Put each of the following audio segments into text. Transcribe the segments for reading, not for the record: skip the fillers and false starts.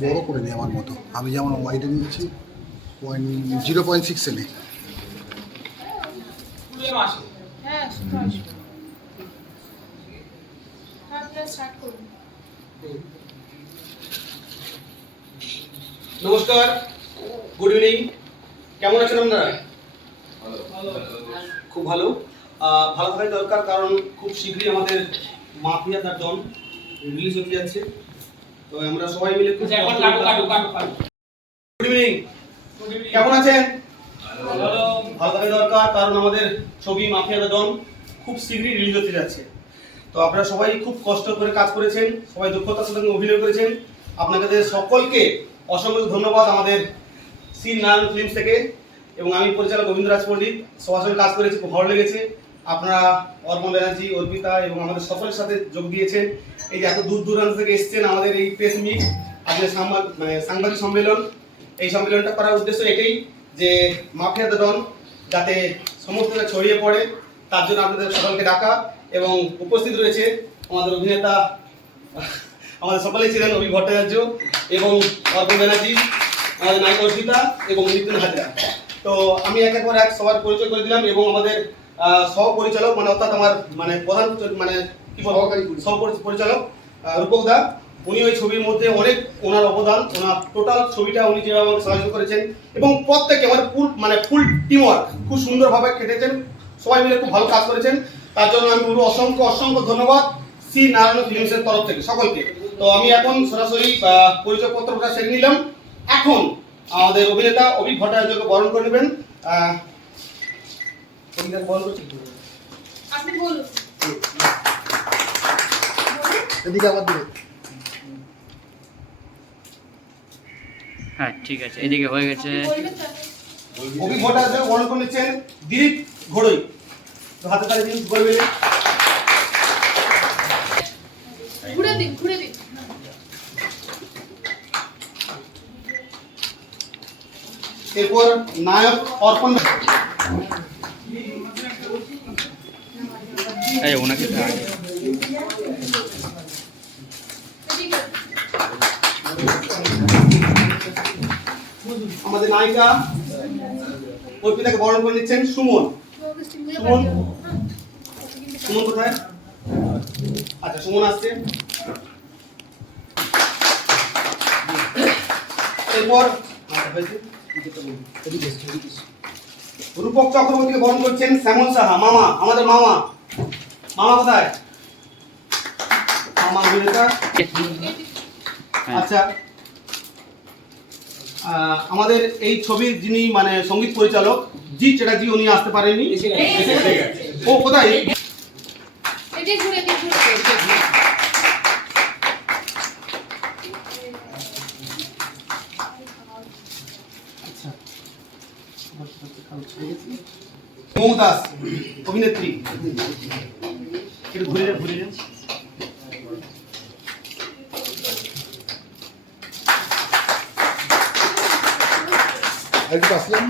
বড় করে নি আমার মতো, আমি যেমন ওয়াইডে নিয়েছি 0.6 এনে। নমস্কার, গুড ইভিনিং। কেমন আছেন আপনারা? খুব ভালো। ভালো থাকাই দরকার, কারণ খুব শীঘ্রই আমাদের মাফিয়া দ্য ডন রিলিজ হতে যাচ্ছে। তো আমরা সবাই মিলে খুব গুড ইভিনিং, কেমন আছেন? ভালো থাকাই দরকার, কারণ আমাদের ছবি মাফিয়া দ্য ডন খুব শীঘ্রই রিলিজ হতে যাচ্ছে। তো আপনারা সবাই খুব কষ্ট করে কাজ করেছেন, সবাই দক্ষতার সাথে অভিনয় করেছেন। আপনাদের সকলকে অসংখ্য ধন্যবাদ আমাদের সি নারায়ণ ফিল্মস থেকে, এবং আমি পরিচালক গোবিন্দরাজ পণ্ডিত সবার সঙ্গে কাজ করেছি, খুব ভালো লেগেছে। আপনারা অর্পণ ব্যানার্জি, অর্পিতা এবং আমাদের সকলের সাথে যোগ দিয়েছেন। এই যে এত দূর দূরান্ত থেকে এসেছেন আমাদের এই প্রেস মিট, আপনাদের সাংবাদিক সম্মেলন। এই সম্মেলনটা করার উদ্দেশ্য এটাই যে মাফিয়া দ্য ডন যাতে সমস্ত ছড়িয়ে পড়ে, তার জন্য আপনাদের সকলকে ডাকা। এবং উপস্থিত রয়েছে আমাদের অভিনেতা, আমাদের সকলেই ছিলেন অভি ভট্টাচার্য এবং অর্পণ ব্যানার্জি, আমাদের নায়িকা অর্পিতা এবং নিতিন হাজরা। তো আমি এক এক সবার পরিচয় করে দিলাম, এবং আমাদের সহপরিচালক অর্থাৎ আমার প্রধান কি সহপরিচালক রূপক দা, উনি ওই ছবির মধ্যে অনেক ওনার অবদান, ওনার টোটাল ছবিটা উনি যেভাবে আমাকে সাহায্য করেছেন, এবং প্রত্যেকে আমাদের ফুল টিম ওয়ার্ক খুব সুন্দরভাবে কেটেছেন, সবাই মিলে খুব ভালো কাজ করেছেন। তার জন্য আমি বলবো অসংখ্য ধন্যবাদ সি নারায়ণ ফিল্মসের তরফ থেকে সকলকে। তো আমি এখন সরাসরি পরিচয়পত্রটা সেরে নিলাম। এখন আমাদের অভিনেতা অভি ভট্টাচার্যকে বরণ করে নেবেন। আপনি বলুন। এদিকে আমার দিকে। হ্যাঁ ঠিক আছে, এদিকে হয়ে গেছে। অভি ভট্টাচার্য বরণ করে নিচ্ছেন দিলীপ ঘোড়ই। তো হাতে তালি দিন, বলবে ঘুরে দিন। এরপর নায়ক অর্পণ। এই ওনাকে আমাদের নায়িকা অর্পিতাকে বরণ করে নিচ্ছেন সুমন। সুমন কোথায়? আচ্ছা, সুমন আসছে। এরপর রূপক চক্রবর্তীকে বরণ করছেন শ্যামল সাহা, মামা, আমাদের মামা। মামা কোথায়? মামা অভিনেতা। আচ্ছা, আমাদের এই ছবির যিনি সঙ্গীত পরিচালক জি চ্যাটার্জি, উনি আসতে পারেননি। ও কোথায়? মৌ দাস অভিনেত্রী, একটু ঘুরে যান। একটু আসলাম।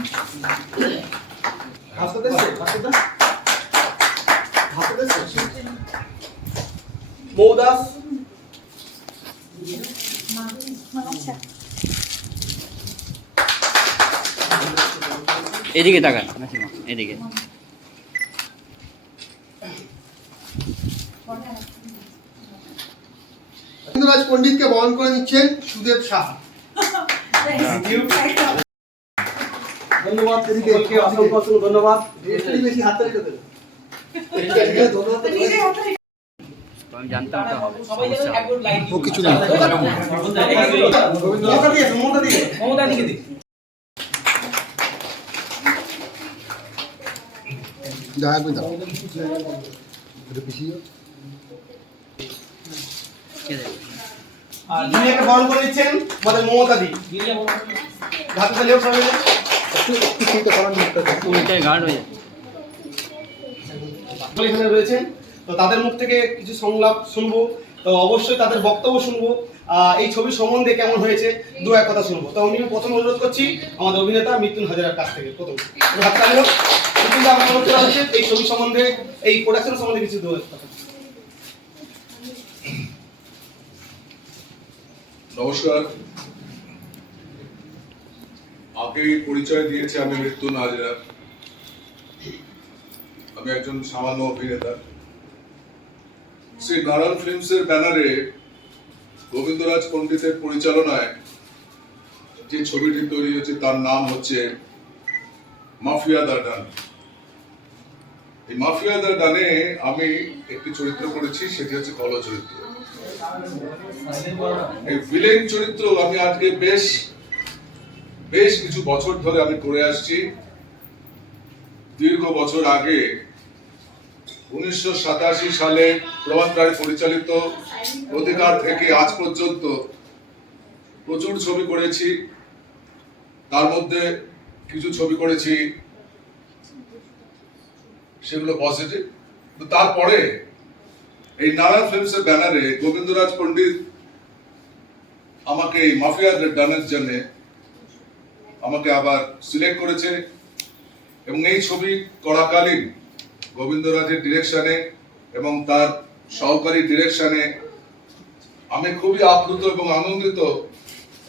মৌ দাস, এদিকে তাকান, এদিকে। গোবিন্দরাজ পণ্ডিতকে বরণ করে নিচ্ছেন সুদেব সাহা। ধন্যবাদ, অসংখ্য ধন্যবাদ। বেশি হাতটা রেখে দেবে। আমি জানতাম এটা হবে। ও কিছু নেই। মমতা দিকে দিই। যা করে দাও। এটা পিছিয়ে আর যিনি একটা বরণ করে নিচ্ছেন আমাদের মমতা দি। হাতে তালি হোক সবাই। একটু করার নিতে ওইটাই গার্ড হয়ে যায়। এখানে রয়েছেন, তো তাদের মুখ থেকে কিছু সংলাপ শুনবো, তো অবশ্যই তাদের বক্তব্য শুনবো, এই ছবি সম্বন্ধে কেমন হয়েছে দু এক কথা শুনবো। তো আমি প্রথম অনুরোধ করছি আমাদের অভিনেতা মিথুন হাজারার কাছ থেকে। প্রথম হাততালি হোক। মিথুন দা, আমার অনুরোধ করা হচ্ছে এই ছবি সম্বন্ধে, এই প্রোডাকশন সম্বন্ধে কিছু দু এক কথা। নমস্কার। আগে পরিচয় দিয়েছে, আমি মিথুন হাজরা। আমি একজন সামান্য অভিনেতা। শ্রী নারায়ণ ফিল্মসের ব্যানারে গোবিন্দরাজ পণ্ডিতের পরিচালনায় যে ছবিটি তৈরি হয়েছে তার নাম হচ্ছে মাফিয়া দ্য ডান। এই মাফিয়া দ্য ডানে আমি একটি চরিত্র করেছি, সেটি হচ্ছে কল চরিত্র। এই ভিলেন চরিত্র আমি আজকে বেশ কিছু বছর ধরে আমি করে আসছি। দীর্ঘ বছর আগে 1987 সালে প্রভাত রায় পরিচালিত অধিকার থেকে আজ পর্যন্ত প্রচুর ছবি করেছি। তার মধ্যে কিছু ছবি করেছি সেগুলো পজিটিভ। তারপরে এই নারায়ণ ফিল্মসের ব্যানারে গোবিন্দরাজ পণ্ডিত আমাকে এই মাফিয়া ডানের জন্য আমাকে আবার সিলেক্ট করেছে এবং এই ছবি করাকালীন গোবিন্দরাজের ডিরেকশনে এবং তার সহকারী ডিরেকশনে আমি খুবই আপ্লুত এবং আনন্দিত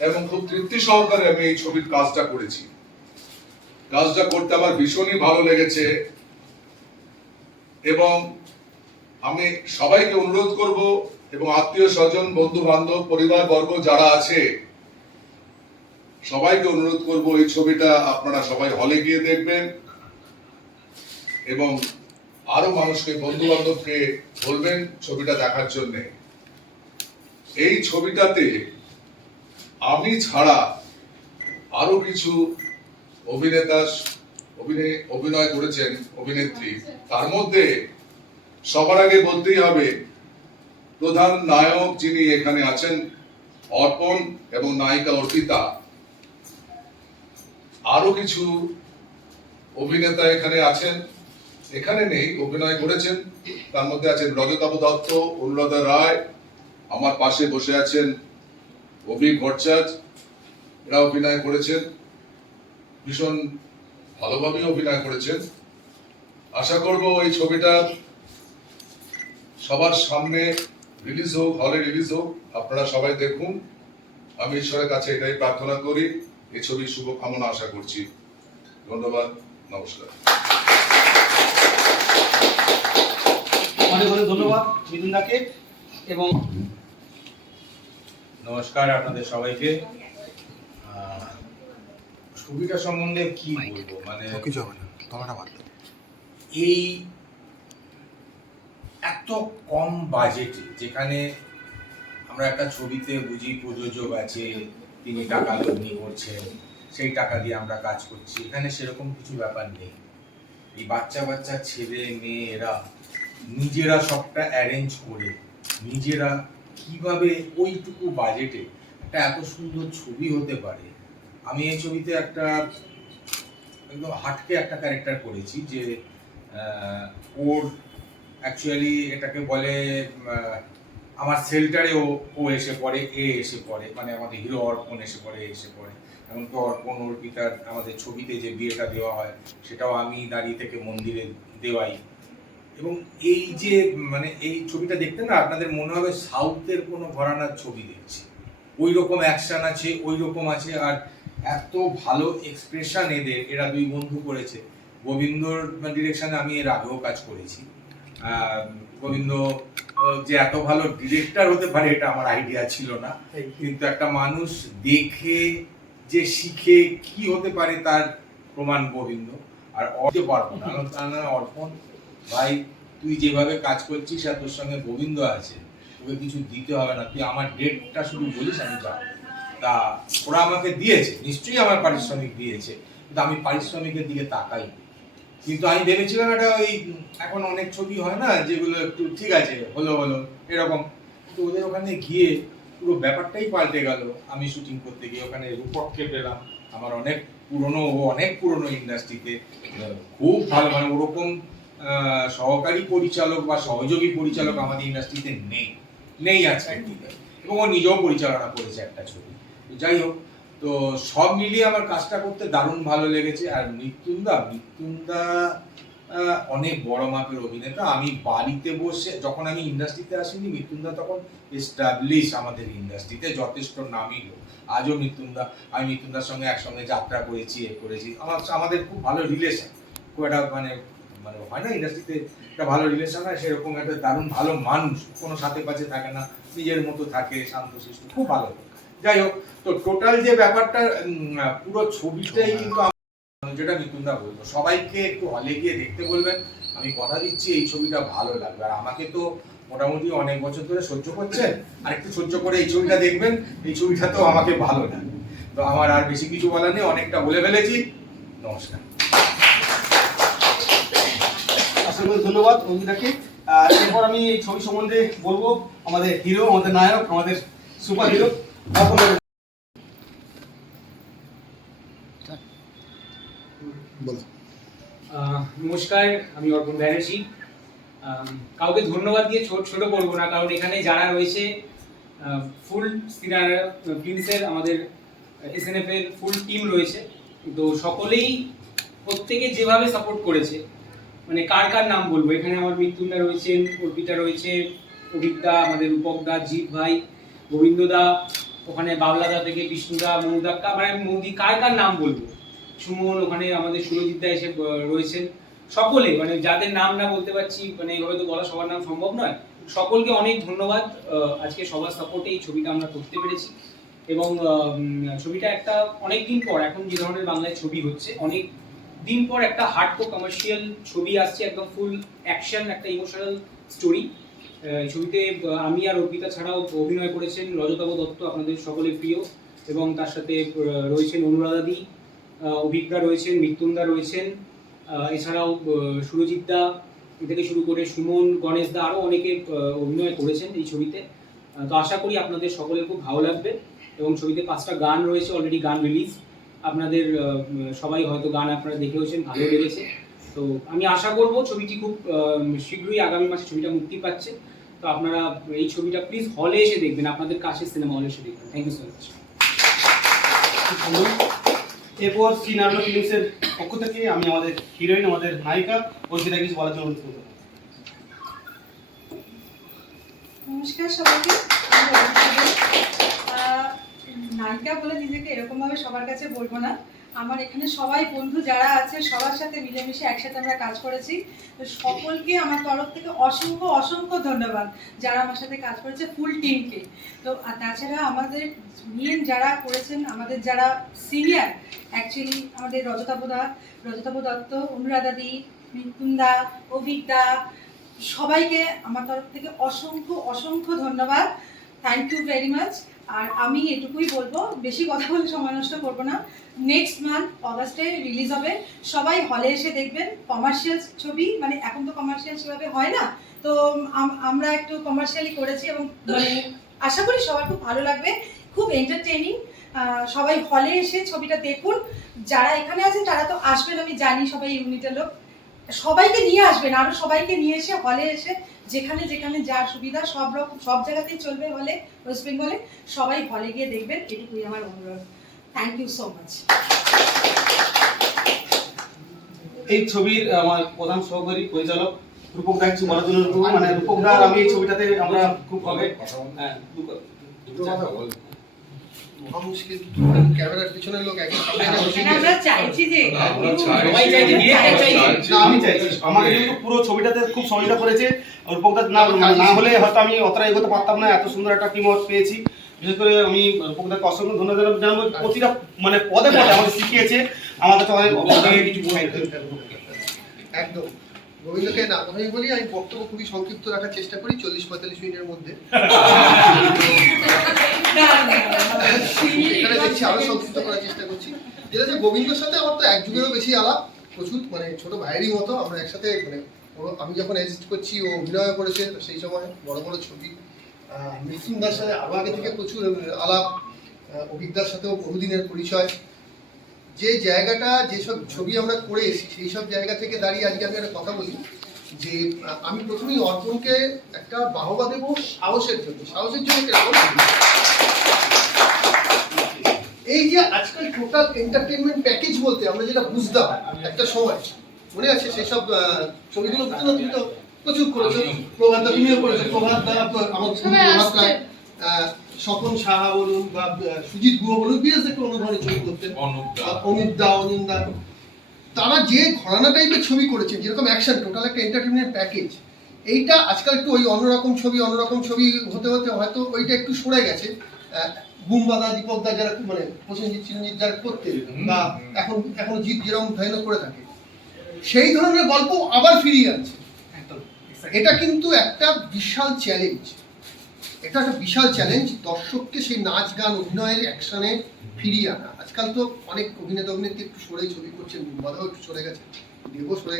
এবং খুব তৃপ্তি সহকারে আমি এই ছবির কাজটা করেছি। কাজটা করতে আমার ভীষণই ভালো লেগেছে এবং আমি সবাইকে অনুরোধ করব এবং আত্মীয় স্বজন, বন্ধু বান্ধব, পরিবার বর্গ যারা আছে সবাইকে অনুরোধ করব এই ছবিটা আপনারা সবাই হলে গিয়ে দেখবেন এবং আরো মানুষকে, বন্ধু বান্ধবকে বলবেন ছবিটা দেখার জন্য। এই ছবিটাতে আমি ছাড়া আরো কিছু অভিনেতা অভিনয় করেছেন, অভিনেত্রী। তার মধ্যে সবার আগে বলতেই হবে প্রধান নায়ক যিনি এখানে আছেন অর্পণ এবং নায়িকা অর্পিতা। আরো কিছু অভিনেতা এখানে আছেন, এখানে নেই, অভিনয় করেছেন। তার মধ্যে আছেন রজতাভ দত্ত, অনুরাধা রায়, আমার পাশে বসে আছেন অভি ভট্টাচার্য। এরা অভিনয় করেছেন, ভীষণ ভালোভাবে অভিনয় করেছেন। আশা করব এই ছবিটা সবার সামনে রিলিজ হোক, হলে রিলিজ হোক, আপনারা সবাই দেখুন। আমি ঈশ্বরের কাছে এটাই প্রার্থনা করি, এই ছবির শুভকামনা আশা করছি। ধন্যবাদ, নমস্কার। অনেক অনেক ধন্যবাদ মিথুন দাকে। এবং নমস্কার আপনাদের সবাইকে। ছবিটা সম্বন্ধে কি বলবো, মানে কিছু হবে না, তলাটা বাদ দাও। এই এত কম বাজেটে, যেখানে আমরা একটা ছবিতে বুঝি প্রযোজক আছে, তিনি টাকা লগ্নি করছেন, সেই টাকা দিয়ে আমরা কাজ করছি, এখানে সেরকম কিছু ব্যাপার নেই। এই বাচ্চা বাচ্চা ছেলে মেয়ে এরা নিজেরা সবটা অ্যারেঞ্জ করে, নিজেরা কিভাবে ওইটুকু বাজেটে একটা এত সুন্দর ছবি হতে পারে। আমি এই ছবিতে একটা একদম হাটকে একটা ক্যারেক্টার করেছি, যে ওর অ্যাকচুয়ালি এটাকে বলে আমার সেল্টারে ও এসে পড়ে, এসে পড়ে, মানে আমাদের হিরো অর্পণ এসে পড়ে। এমনকি অর্পণ অর্পিতার আমাদের ছবিতে যে বিয়েটা দেওয়া হয় সেটাও আমি দাঁড়িয়ে থেকে মন্দিরে দেওয়াই। এবং এই যে মানে এই ছবিটা দেখতে না আপনাদের মনে হবে সাউথের কোনো ঘরানার ছবি দেখছি, ওই রকম অ্যাকশন আছে, ওই রকম আছে, আর এত ভালো এক্সপ্রেশন এরা দুই বন্ধু করেছে। গোবিন্দর ডিরেকশনে আমি এর আগেও কাজ করেছি। গোবিন্দ যে এত ভালো ডিরেক্টর হতে পারে এটা আমার আইডিয়া ছিল না, কিন্তু একটা মানুষ দেখে যে শিখে কি হতে পারে তার প্রমাণ গোবিন্দ। আর পারবো না অর্পণ ভাই, তুই যেভাবে কাজ করছিস আর তোর সঙ্গে গোবিন্দ আছে, তোকে কিছু দিতে হবে না, তুই আমার ডেটটা শুধু বলিস আমি যাবো। তা ওরা আমাকে দিয়েছে, নিশ্চয়ই আমার পারিশ্রমিক দিয়েছে, কিন্তু আমি পারিশ্রমিকের দিকে তাকাই। কিন্তু আমি ভেবেছিলাম এটা ওই এখন অনেক ছবি হয় না যেগুলো একটু ঠিক আছে হলো এরকম, কিন্তু ওদের ওখানে গিয়ে পুরো ব্যাপারটাই পাল্টে গেল। আমি শুটিং করতে গিয়ে ওখানে রূপককে পেলাম, আমার অনেক পুরনো ইন্ডাস্ট্রিতে খুব ভালো, মানে ওরকম সহকারী পরিচালক বা সহযোগী পরিচালক আমাদের ইন্ডাস্ট্রিতে নেই। নেই আজকের দিনে, এবং ও নিজেও পরিচালনা করেছে একটা ছবি। তো যাই হোক, তো সব মিলিয়ে আমার কাজটা করতে দারুণ ভালো লেগেছে। আর মৃত্যুন্দা অনেক বড় মাপের অভিনেতা। আমি বাড়িতে বসে, যখন আমি ইন্ডাস্ট্রিতে আসিনি, মৃত্যুন্দা তখন এস্টাবলিশ আমাদের ইন্ডাস্ট্রিতে, যথেষ্ট নামী লোক। আজও আমি মৃত্যুন্দার সঙ্গে একসঙ্গে যাত্রা করেছি, আমাদের খুব ভালো রিলেশন। খুব একটা মানে হয় না ইন্ডাস্ট্রিতে একটা ভালো রিলেশন হয়, সেরকম একটা দারুণ ভালো মানুষ, কোনো সাথে পাশে থাকে না, নিজের মতো থাকে, শান্তশিষ্ট, খুব ভালো। যাই হোক, তো টোটাল যে ব্যাপারটা, পুরো ছবিটাই কিন্তু যেটা মৃত্যুন্দা বলবো, সবাইকে একটু হলে গিয়ে দেখতে বলবেন। আমি কথা দিচ্ছি এই ছবিটা ভালো লাগবে। আর আমাকে তো মোটামুটি অনেক বছর ধরে সহ্য করছেন, আর একটু সহ্য করে এই ছবিটা দেখবেন। এই ছবিটা তো আমাকে ভালো লাগে। তো আমার আর বেশি কিছু বলার নেই, অনেকটা বলে ফেলেছি। নমস্কার। অসংখ্য ধন্যবাদ অঙ্কিতাকে। এরপর আমি এই ছবি সম্বন্ধে বলবো। আমাদের হিরো, আমাদের নায়ক, আমাদের সুপার হিরো। বলো। নমস্কার, আমি অর্পণ ব্যানার্জি। কাউকে ধন্যবাদ দিয়ে ছোট করবো না, কারণ এখানে যারা রয়েছে ফুল প্রিন্সের, আমাদের এসএনএফ এর ফুল টিম রয়েছে। তো সকলেই প্রত্যেকে যেভাবে সাপোর্ট করেছে, মানে কার কার নাম বলবো। এখানে আমার মৃত্যুন্দা রয়েছেন, অর্পিতা রয়েছে, অভিজ্ঞতা, আমাদের রূপকদা, জিৎ ভাই, গোবিন্দদা, ওখানে বাবলাদা থেকে বিষ্ণুদা, মনুদা, মানে মোদি, কার কার নাম বলবো, সুমন, ওখানে আমাদের সুরজিৎদা এসে রয়েছেন। সকলে, মানে যাদের নাম না বলতে পারছি, মানে এইভাবে তো বলা সবার নাম সম্ভব নয়। সকলকে অনেক ধন্যবাদ। আজকে সবার সাপোর্টে এই ছবিটা আমরা করতে পেরেছি। এবং ছবিটা একটা অনেক দিন পর, এখন যে ধরনের বাংলায় ছবি হচ্ছে, অনেক দিন পর একটা হার্ডকোর কমার্শিয়াল ছবি আসছে, একদম ফুল অ্যাকশন, একটা ইমোশনাল স্টোরি। ছবিতে আমি আর অর্পিতা ছাড়াও অভিনয় করেছেন রজতাভ দত্ত, আপনাদের সকলের প্রিয়, এবং তার সাথে রয়েছেন অনুরাধাদি, অভিজ্ঞতা রয়েছেন, মৃত্যুন্দা রয়েছেন, এছাড়াও সুরজিৎদা থেকে শুরু করে সুমন, গণেশদা, আরও অনেকে অভিনয় করেছেন এই ছবিতে। তো আশা করি আপনাদের সকলের খুব ভালো লাগবে। এবং ছবিতে 5টা গান রয়েছে, অলরেডি গান রিলিজ। আপনাদের সবাই হয়তো গান আপনারা দেখেওছেন, ভালো লেগেছে। তো আমি আশা করব ছবিটি খুব শীঘ্রই আগামী মাসে ছবিটা মুক্তি পাচ্ছে। তো আপনারা এই ছবিটা প্লিজ হলে এসে দেখবেন, আপনাদের কাছে সিনেমা হলে এসে দেখবেন। Thank you so much. এরপর শ্রীনারায়ণ ফিল্মসের পক্ষ থেকে আমি আমাদের হিরোইন, আমাদের নায়িকা অর্পিতা কিছু বলার জন্য অনুরোধ করব। নমস্কার সবাইকে। নায়িকা বলে নিজেকে এরকম ভাবে সবার কাছে বলবো না। আমার এখানে সবাই বন্ধু যারা আছে, সবার সাথে মিলেমিশে একসাথে আমরা কাজ করেছি। তো সকলকে আমার তরফ থেকে অসংখ্য অসংখ্য ধন্যবাদ, যারা আমার সাথে কাজ করেছে, ফুল টিমকে। তো আর তাছাড়া আমাদের মেন যারা করেছেন, আমাদের যারা সিনিয়র, অ্যাকচুয়ালি আমাদের রজতাভ দত্ত, অনুরাধাদি, মৃত্যুন্দা, অভিজ্ঞতা, সবাইকে আমার তরফ থেকে অসংখ্য অসংখ্য ধন্যবাদ। Thank you very much. আর আমি এটুকুই বলবো, বেশি কথা বলে সময় নষ্ট করবো না। নেক্সট মান্থ অগাস্টে রিলিজ হবে, সবাই হলে এসে দেখবেন। কমার্শিয়াল ছবি, মানে এখন তো কমার্শিয়াল সেভাবে হয় না, তো আমরা একটু কমার্শিয়ালি করেছি, এবং মানে আশা করি সবার খুব ভালো লাগবে, খুব এন্টারটেইনিং। সবাই হলে এসে ছবিটা দেখুন। যারা এখানে আছেন তারা তো আসবেন, আমি জানি সবাই ইউনিটের লোক, সবাইকে নিয়ে আসবেন, আরো সবাইকে নিয়ে এসে হলে এসে যেখানে যেখানে যার সুবিধা, সব জায়গাতেই চলবে হলে, ওয়েস্ট বেঙ্গলে সবাই হলে গিয়ে দেখবেন, এটুকুই আমার অনুরোধ। Thank you so much. এই ছবির আমার প্রধান সহকারী পরিচালক রূপকদা কিছু বলার জন্য, মানে রূপকদা আমি এই ছবিটাতে আমরা খুব হবে মুশকিল, ক্যামেরার পিছনের লোক একই সামনে আমরা চাইছি যে আমি চাইছি, আমাকে কিন্তু পুরো ছবিটাতে খুব সহযোগিতা করেছে রূপকদা। না হলে হয়তো আমি অতটা এগোতে পারতাম না। এত সুন্দর একটা টিম ওয়ার্ক পেয়েছি। বিশেষ করে আমি রূপকদাকে অসংখ্য ধন্যবাদ জানাবো। প্রতিটা মানে পদে পদে আমাদের শিখিয়েছে, আমাদের তো অনেক কিছু একদম। গোবিন্দকে না কথাই বলি, আমি বক্তব্য খুবই সংক্ষিপ্ত রাখার চেষ্টা করি, 40-45 মিনিটের মধ্যে। এখানে দেখছি আরো সংক্ষিপ্ত করার চেষ্টা করছি। যেটা যে গোবিন্দর সাথে আমার তো এক যুগেরও বেশি আলাপ, প্রচুর, মানে ছোট ভাইয়েরই মতো। আমরা একসাথে, মানে আমি যখন অ্যাসিস্ট করছি ও অভিনয় করেছে, সেই সময় বড় বড় ছবি। মৃত্যুন্দার সাথে আরো আগে থেকে প্রচুর আলাপ, অভিজ্ঞতার সাথেও বহুদিনের পরিচয়। যে জায়গাটা, যেসব ছবি আমরা করে এসেছি, সেই সব জায়গা থেকে দাঁড়িয়ে আজকে আমি একটা কথা বলি। যে আমি প্রথমেই অর্পণকে একটা বাহবা দেবো সাহসের জন্য কিরকম? এই যে আজকাল টোটাল এন্টারটেনমেন্ট প্যাকেজ বলতে আমরা যেটা বুঝতাম একটা সময়, মনে আছে সেসব ছবিগুলো তুমি তো প্রচুর করেছো, প্রভাত তুমিও করেছো, প্রভাত আমার প্রভাত রায়, স্বপন সাহা বলুন বা সুজিত গুহ বলুন, বিরাজ একটু অন্য ধরনের ছবি করতেন, অনিন্দা, তারা যে ঘরানা টাইপের ছবি করেছেন, যেরকম অ্যাকশন, টোটাল একটা এন্টারটেনমেন্ট প্যাকেজ। এইটা আজকাল একটু ওই অন্যরকম ছবি হতে হতে হয়তো ওইটা একটু সরে গেছে। বুমবাদা, দীপকদা যারা মানে প্রসেনজিৎ চিরঞ্জিত যারা করতেন বা এখন জিৎ যেরকম ধারণ করে থাকে, সেই ধরনের গল্প আবার ফিরিয়ে আনছে। এটা কিন্তু একটা বিশাল চ্যালেঞ্জ, দর্শককে সেই নাচ গান অভিনয়ের অ্যাকশনে ফিরিয়ে আনা। আজকাল তো অনেক অভিনেত্রী একটু সরে ছবি করছেন, বুমবাদাও একটু সরে গেছে, দেবও সরে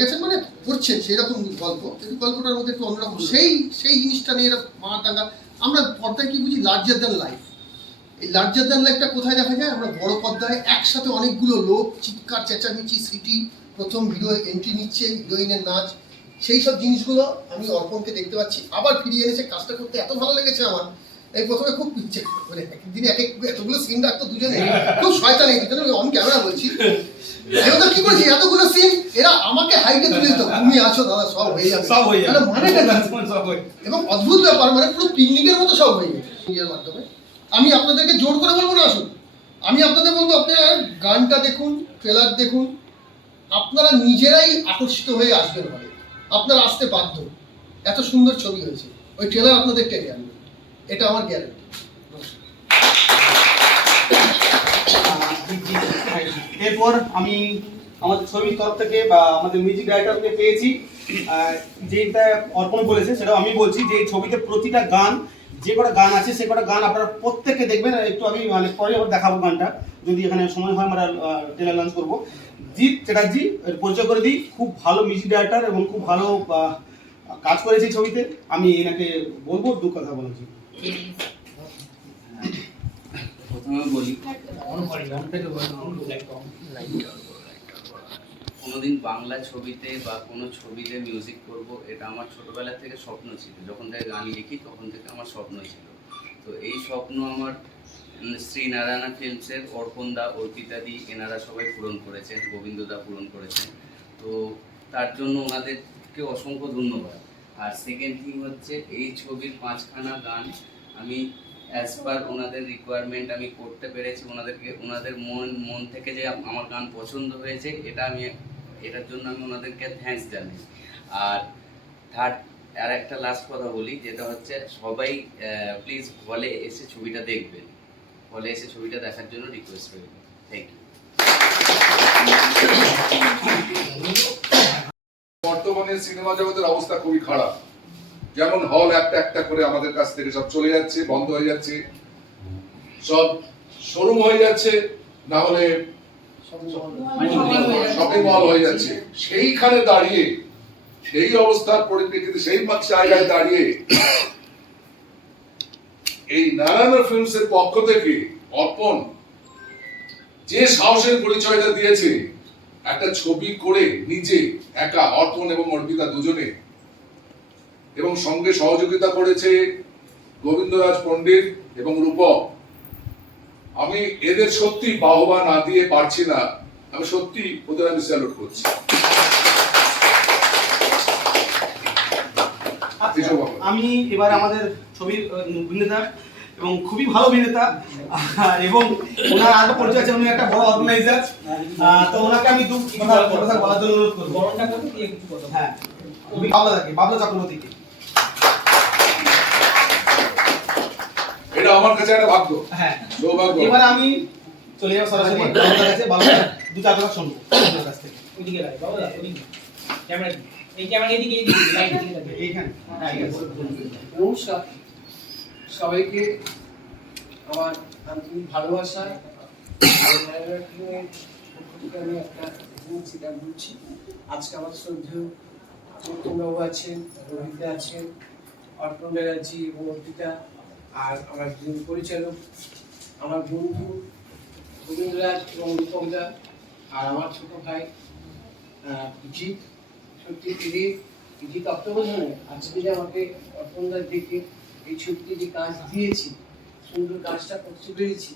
গেছেন মানে করছেন সেই রকম গল্প, কিন্তু গল্পটার মধ্যে একটু অন্যরকম সেই জিনিসটা নিয়ে এরা মারাটাঙ্গা। আমরা পর্দায় কি বুঝি? Larger than life. এই লার্জার দ্যান লাইফটা কোথায় দেখা যায়? আমরা বড় পর্দায় একসাথে অনেকগুলো লোক, চিৎকার চেঁচামেচি, সিটি, প্রথম হিরো এন্ট্রি নিচ্ছে, হিরোইনের নাচ, সেই সব জিনিসগুলো আমি অর্পণকে দেখতে পাচ্ছি আবার ফিরিয়ে এনেছে। কাজটা করতে এত ভালো লেগেছে আমার। এই প্রথমে খুব মানে একদিনে এতগুলো সিন রাখতো দুজনে, খুব শয়তান এই দুজনে, অন ক্যামেরা বলছি। এবার কি করেছি, এতগুলো সিন এরা আমাকে হাইটে তুলে দিত, তুমি আছো দাদা, সব হয়ে যাবে, মানেটা এবং অদ্ভুত ব্যাপার, মানে পুরো পিকনিকের মতো সব হয়ে গেছে নিজের মাধ্যমে। আমি আপনাদেরকে জোর করে বলবো না আসুন, আমি আপনাদের বলবো আপনারা গানটা দেখুন, ট্রেলার দেখুন, আপনারা নিজেরাই আকর্ষিত হয়ে আসবেন বলে, আপনারা আসতে বাধ্য। এত সুন্দর ছবি হয়েছে, ওই ট্রেলার আপনাদের টেনে আনবে, এটা আমার গ্যারান্টি। এরপর আমি আমাদের ছবির তরফ থেকে বা আমাদের মিউজিক ডাইরেক্টরকে পেয়েছি, যেটা অর্পণ বলেছে সেটাও আমি বলছি, যে এই ছবিতে প্রতিটা গান, যে কটা গান আছে সে কটা গান আপনারা প্রত্যেককে দেখবেন। একটু আমি মানে পরে আবার দেখাবো গানটা, যদি এখানে সময় হয় আমরা ট্রেলার লঞ্চ করবো। জিৎ চ্যাটার্জি পরিচয় করে দিই, খুব ভালো মিউজিক ডাইরেক্টর এবং খুব ভালো কাজ করেছে ছবিতে। আমি এনাকে বলবো দু কথা বলেছি। প্রথমে বলি, কোনোদিন বাংলা ছবিতে বা কোনো ছবিতে মিউজিক করব, এটা আমার ছোটবেলা থেকে স্বপ্ন ছিল। যখন থেকে গান লিখি তখন থেকে আমার স্বপ্ন ছিল। তো এই স্বপ্ন আমার শ্রী নারায়ণা ফিল্মসের অর্পণদা, অর্পিতাদি এনারা সবাই পূরণ করেছেন, গোবিন্দদা পূরণ করেছেন। তো তার জন্য ওনাদেরকে অসংখ্য ধন্যবাদ। আর সেকেন্ড থিং হচ্ছে, এই ছবির 5খানা গান আমি অ্যাজ পার ওনাদের রিকোয়ারমেন্ট আমি করতে পেরেছি। ওনাদের মন থেকে যে আমার গান পছন্দ হয়েছে, এটার জন্য আমি ওনাদেরকে থ্যাঙ্কস জানাই। আর থার্ড আর একটা লাস্ট কথা বলি, যেটা হচ্ছে সবাই প্লিজ হলে এসে ছবিটা দেখবেন, হলে এসে ছবিটা দেখার জন্য রিকোয়েস্ট রইল। Thank you. বর্তমানে সিনেমা জগতের অবস্থা খুবই খারাপ। যেমন হল একটা করে আমাদের কাছ থেকে সব চলে যাচ্ছে, বন্ধ হয়ে যাচ্ছে, সব শোরুম হয়ে যাচ্ছে, না হলে শপিং মল হয়ে যাচ্ছে। সেইখানে দাঁড়িয়ে, সেই অবস্থার পরিপ্রেক্ষিতে, সেই জায়গায় দাঁড়িয়ে এই নারায়ণ ফিল্মসের পক্ষ থেকে অর্পণ যে সাহসের পরিচয়টা দিয়েছে, একটা ছবি করে নিজে একা, অর্পণ এবং অর্পিতা দুজনে, এবং সঙ্গে সহযোগিতা করেছে গোবিন্দরাজ পণ্ডিত এবং রূপক। আমি এদের সত্যি বাহবা না দিয়ে পারছি না, আমি সত্যি ওদের আমি স্যালুট করছি। আমি এবার আমাদের ছবির অভিনেতা এবং খুবই ভালো অভিনেতা, এবং ওনার আরো পরিচয় আছে, উনি একটা বড় অর্গানাইজার। তো ওনাকে আমি কথা বলার জন্য অনুরোধ করবো। হ্যাঁ, বাবলা চক্রবর্তীকে। এটা আমার কাছে একটা ভাগ্য, হ্যাঁ সৌভাগ্য। এবার আমি চলে যাবো সরাসরি বাবলার কাছে। বাবলা দু চার কথা শুনবো ওনার কাছ থেকে। ওইদিকে রাখ বাবা, ওইদিকে ক্যামেরা, এই ক্যামেরা এদিকে, লাইট এদিকে, এইখানে। নমস্কার সবাইকে, আমার আন্তরিক ভালোবাসা। আমি একটা জিনিস এটা বলছি, আজকে আমার শ্রদ্ধেয় মুকুন্দবাবু আছেন, রোহিতদা আছেন, অর্পণ ব্যানার্জি এবং অর্পিতা, আর আমার যিনি পরিচালক আমার বন্ধু গোবিন্দরাজ এবং রূপকদা, আর আমার ছোট ভাই জিৎ, সত্যি ইজি তত্ত্বাবধানে আজকে যে আমাকে অর্পণদার দিকে এই ছবিতে যে কাজ দিয়েছি, সুন্দর কাজটা করতে পেরেছি,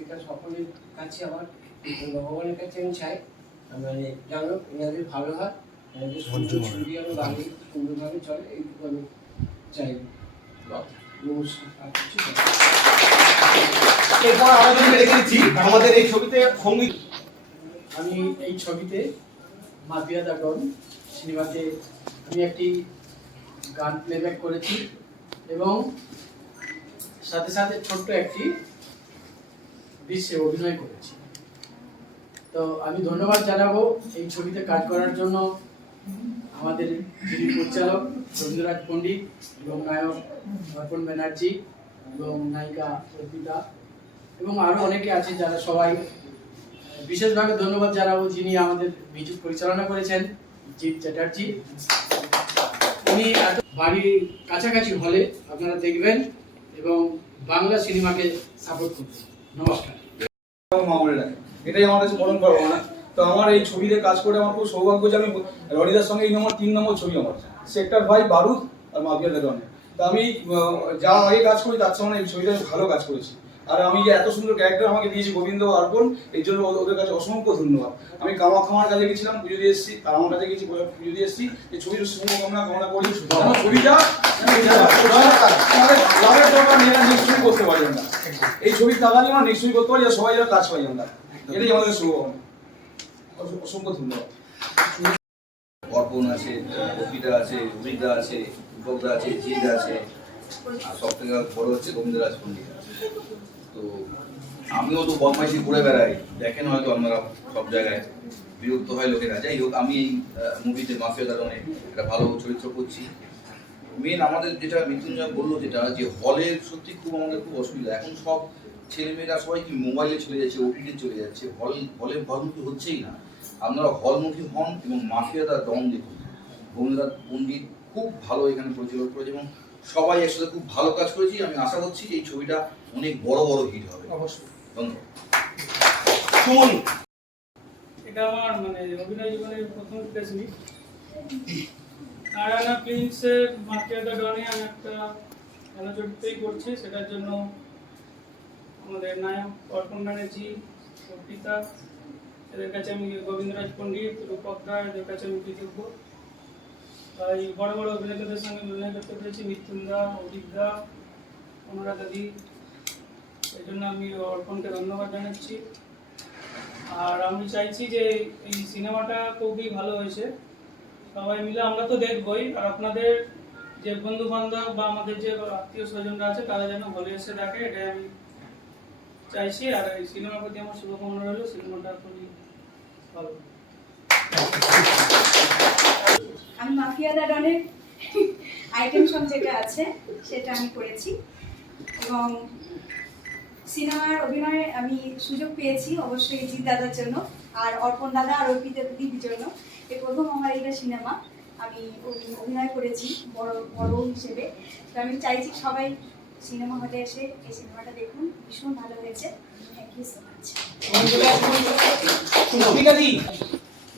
এটা সকলের কাছে আমার ভগবানের কাছে আমি চাই মানে জানো এনাদের ভালো হয়, এনাদের সুন্দর ছবি আমি বানিয়ে সুন্দরভাবে চলে এইটুকু আমি চাই। নমস্কার। আর কিছু না। এরপর আরেকজনকে রেখে দিচ্ছি আমাদের এই ছবিতে সঙ্গীত। আমি এই ছবিতে মাফিয়া দ্য ডন সিনেমাতে আমি একটি গান প্লেব্যাক করেছি এবং সাথে সাথে ছোট্ট একটি দৃশ্যে অভিনয় করেছি। তো আমি ধন্যবাদ জানাবো এই ছবিতে কাজ করার জন্য আমাদের যিনি পরিচালক রবীন্দ্রনাথ পণ্ডিত এবং নায়ক অর্পণ ব্যানার্জি এবং নায়িকা অর্পিতা এবং আরও অনেকে আছে যারা সবাই। বিশেষভাবে ধন্যবাদ জানাবো যিনি আমাদের মিউজিক পরিচালনা করেছেন জিৎ চ্যাটার্জি। উনি বাড়ির কাছাকাছি হলে আপনারা দেখবেন এবং বাংলা সিনেমাকে সাপোর্ট করবেন। নমস্কার। এটাই আমার কাছে পরম পাওনা। তো আমার এই ছবিতে কাজ করে আমার খুব সৌভাগ্য যে আমি রনিদার সঙ্গে এই নম্বর 3 নম্বর ছবি আমার সেক্টর ভাই বারুদ আর মাফিয়া দ্য ডন। তো আমি যা আগে কাজ করি তার সঙ্গে এই ছবিটা ভালো কাজ করেছি। আর আমি যে এত সুন্দর ক্যারেক্টার আমাকে দিয়েছি গোবিন্দ অর্পণ, এর জন্য ওদের কাছে অসংখ্য ধন্যবাদ। আমি কামাখ্যামার কাছে গেছিলাম, পুজো দিয়ে এসেছি, আর আমার কাছে গেছি পুজো দিয়ে এসেছি যে ছবির শুভকামনা কামনা করি আমার ছবিটা লাভের দরকার নিয়ে নিশ্চয়ই করতে পারি আমরা, এই ছবির টাকা নিয়ে আমরা নিশ্চয়ই করতে পারি আর সবাই যেন কাজ পাই আমরা, এটাই আমাদের শুভকামনা। অসংখ্য ধন্যবাদ। অর্পণ আছে, অর্পিতা আছে, অভিজ্ঞতা আছে, উপজ্ঞা আছে, জিৎ আছে, আর সব থেকে বড় হচ্ছে গোবিন্দরাজ পণ্ডিত আছে। তো আমিও তো বদমাইশি ঘুরে বেড়াই, দেখেন হয়তো আপনারা সব জায়গায়, বিরক্ত হয় লোকেরা। যাই হোক, আমি এই মুভিতে মাফিয়া দ্য ডনে একটা ভালো চরিত্র করছি। মেন আমাদের যেটা মৃত্যুঞ্জয় বললো যেটা যে হলের সত্যি খুব আমাদের খুব অসুবিধা। এখন সব ছেলেমেয়েরা সবাই কি মোবাইলে চলে যাচ্ছে, ওটিতে চলে যাচ্ছে, হলের হলমুখী হচ্ছেই না। আপনারা হলমুখী হন এবং মাফিয়া দ্য ডন দেখুন। রবীন্দ্রনাথ পণ্ডিত খুব ভালো এখানে পরিচালনা করেছে এবং সবাই একসাথে খুব ভালো কাজ করেছি। আমি আশা করছি এই ছবিটা অনেক বড় বড় হিট হবে। অবশ্যই। ধন্যবাদ। এটা আমার মানে অভিনয় জীবনের প্রথম প্রেস মিট। নারায়ণা ফিল্মসের মাফিয়া দ্য ডনে আমি একটা ভালো চরিত্রই করছি, সেটার জন্য আমাদের নায়ক অর্পণ ব্যানার্জি, অর্পিতা, এদের কাছে আমি গোবিন্দরাজ পণ্ডিত, রূপক দা, এদের কাছে আমি কৃতজ্ঞ। তাই বড় বড় অভিনেতাদের সঙ্গে অভিনয় করতে পেরেছি, মৃত্যুঞ্জা, অভিজ্ঞা, অনুরাধাদি, এই জন্য আমি অর্পণকে ধন্যবাদ জানাচ্ছি। আর আমি চাইছি যে এই সিনেমাটা খুবই ভালো হয়েছে, সবাই মিলে আমরা তো দেখবই, আর আপনাদের যে বন্ধু বান্ধব বা আমাদের যে আত্মীয় স্বজনরা আছে তারা যেন হলে এসে দেখে, এটাই আমি চাইছি। আর এই সিনেমার প্রতি আমার শুভকামনা রইল, সিনেমাটা খুবই ভালো। আমি মাফিয়া দ্য ডনের আইটেম সং যেটা আছে সেটা আমি করেছি এবং সিনেমার অভিনয়ে আমি সুযোগ পেয়েছি অবশ্যই জিৎ দাদার জন্য আর অর্পণ দাদা আর অর্পিতা দিদির জন্য। এই প্রথম আমার এটা সিনেমা আমি অভিনয় করেছি বড় হিসেবে। তো আমি চাইছি সবাই সিনেমা হলে এসে এই সিনেমাটা দেখুন, ভীষণ ভালো হয়েছে। Thank you so much.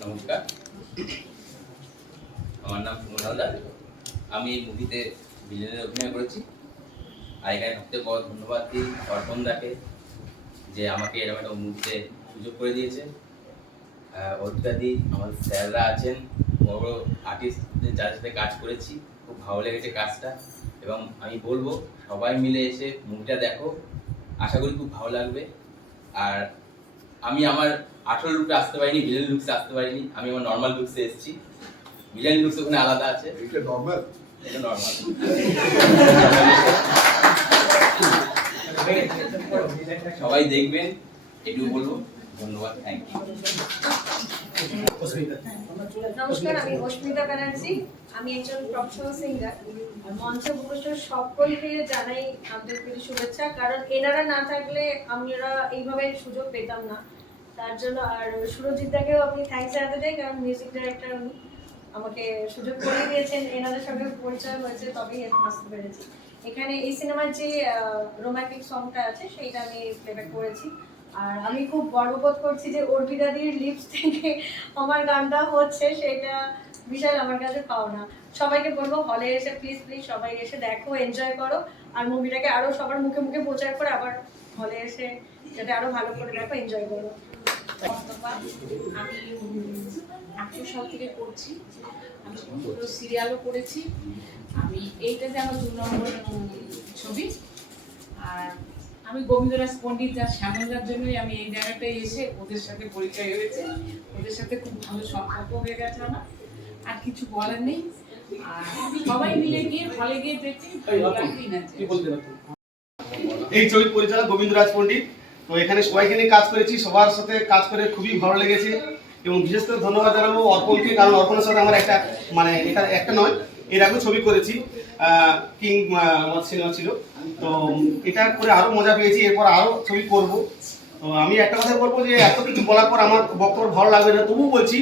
নমস্কার, আমার নাম সুমন হালদার। আমি এই মুভিতে ভিলেনের অভিনয় করেছি। আর এখানে সবথেকে বড় ধন্যবাদ দিই অর্পণ দাকে যে আমাকে এরকম একটা মুভিতে সুযোগ করে দিয়েছে। অর্পিতা দি, আমাদের স্যাররা আছেন, বড় বড় আর্টিস্টদের যার সাথে কাজ করেছি, খুব ভালো লেগেছে কাজটা। এবং আমি বলবো সবাই মিলে এসে মুভিটা দেখো, আশা করি খুব ভালো লাগবে। আর আমি আমার 18 লুকসে আসতে পারিনি, ভিলেন লুকসে আসতে পারিনি, আমি আমার নর্মাল লুকসে এসেছি। ভিলেন লুকস ওখানে আলাদা আছে, এটা নরমাল, এটা নর্মাল। সবাই দেখবেন, এটুকু বলবো। ধন্যবাদ, থ্যাংক ইউ। নমস্কার, আমি অস্মিতা ব্যানার্জি। আমি একজন প্রফেশনাল সিঙ্গার। মঞ্চে উপস্থিত সকলকে জানাই আন্তরিক শুভেচ্ছা, কারণ এনারা না থাকলে আমরা এইভাবে সুযোগ পেতাম না। তার জন্য আর সুরজিৎ দাকেও আমি থ্যাঙ্কস জানাতে চাই, কারণ মিউজিক ডাইরেক্টর উনি আমাকে সুযোগ করে দিয়েছেন, এনাদের সঙ্গে পরিচয় হয়েছে তবেই আসতে পেরেছি। এখানে এই সিনেমার যে রোমান্টিক সংটা আছে সেইটা আমি প্লেব্যাক করেছি। আর আমি খুব গর্ববোধ করছি যে অর্পিতাদির লিপস থেকে আমার গানটা হচ্ছে, সেটা বিশাল আমার কাছে পাওনা। সবাইকে বলবো হলে এসে প্লিজ সবাই এসে দেখো, এনজয় করো, আর মুভিটাকে আরো সবার মুখে মুখে প্রচার করে আবার হলে এসে যাতে আরো ভালো করে দেখো, এনজয় করো। আমি 18 সাল থেকে করছি, আমি সিরিয়ালও করেছি। আমি এইটাতে আমার 2 নম্বর ছবি। আর আমি গোবিন্দরাজ পণ্ডিত আর শ্যামলদার জন্যই আমি এই জায়গাটায় এসে ওদের সাথে পরিচয় হয়েছে, ওদের সাথে খুব ভালো সম্পর্ক হয়ে গেছে আমার। আর কিছু বলার নেই, আর সবাই মিলে গিয়ে হলে গিয়ে দেখছি ভালো লাগবেই না। এই ছবির পরিচালক গোবিন্দরাজ পণ্ডিত। তো এখানে সবাইকে নিয়ে কাজ করেছি, সবার সাথে কাজ করে খুবই ভালো লেগেছে এবং বিশেষ করে ধন্যবাদ জানাবো অর্পণকে, কারণ অর্পণের সাথে আমার একটা নয় এর আগেও ছবি করেছি, কিং সিনেমা ছিল। তো এটা করে আরো মজা পেয়েছি, এরপর আরো ছবি করব। তো আমি একটা কথা বলবো যে এত কিছু বলার পর আমার বক্তব্য ভালো লাগবে না, তবু বলছি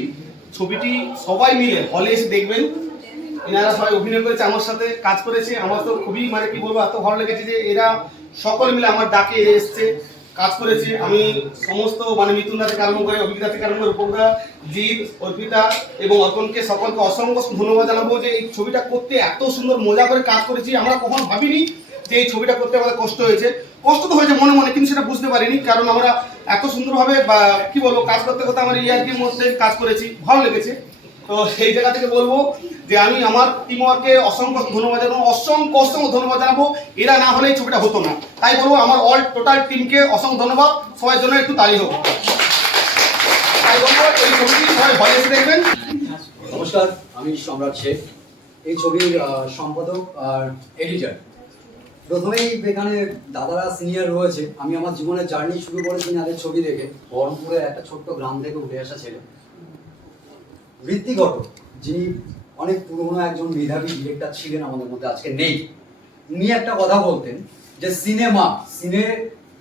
ছবিটি সবাই মিলে হলে এসে দেখবেন। এনারা সবাই অভিনয় করেছে, আমার সাথে কাজ করেছে, আমার তো খুবই মানে কি বলবো এত ভালো লেগেছে যে এরা সকলে মিলে আমার ডাকে এসছে, কাজ করেছে। আমি সমস্ত মানে মিথুন দা থেকে আরম্ভ করে অভিজ্ঞতা থেকে আরম্ভ করে রূপকদা, জিৎ, অর্পিতা এবং অর্পণকে সকলকে অসংখ্য ধন্যবাদ জানাবো যে এই ছবিটা করতে এত সুন্দর মজা করে কাজ করেছি। আমরা কখনো ভাবিনি যে এই ছবিটা করতে আমাদের কষ্ট হয়েছে। কষ্ট তো হয়েছে মনে মনে, কিন্তু সেটা বুঝতে পারিনি, কারণ আমরা এত সুন্দরভাবে বা কি বলবো কাজ করতে করতে আমার ইয়ার্কির মধ্যে কাজ করেছি, ভালো লেগেছে। তো সেই জায়গা থেকে বলবো যে আমি আমার টিমওয়ার্ককে অসংখ্য ধন্যবাদ জানাবো, অসংখ্য ধন্যবাদ জানাবো। এরা না হলে এই ছবিটা হতো না। তাই বলবো আমার অল টোটাল টিমকে অসংখ্য ধন্যবাদ। সবার জন্য একটু তালি হোক। তাই বলবো এই ছবিটি সবাই হলে এসে দেখবেন। নমস্কার, আমি সম্রাট শেখ, এই ছবির সম্পাদক আর এডিটর। প্রথমেই এখানে দাদারা সিনিয়র রয়েছে। আমি আমার জীবনের জার্নি শুরু করেছি তাদের ছবি দেখে। বহরমপুরের একটা ছোট্ট গ্রাম থেকে উঠে আসা ছেলে ঋত্বিক ঘটক, যিনি অনেক পুরনো একজন মেধাবী ডিরেক্টর ছিলেন, আমাদের মধ্যে আজকে নেই। উনি একটা কথা বলতেন যে সিনে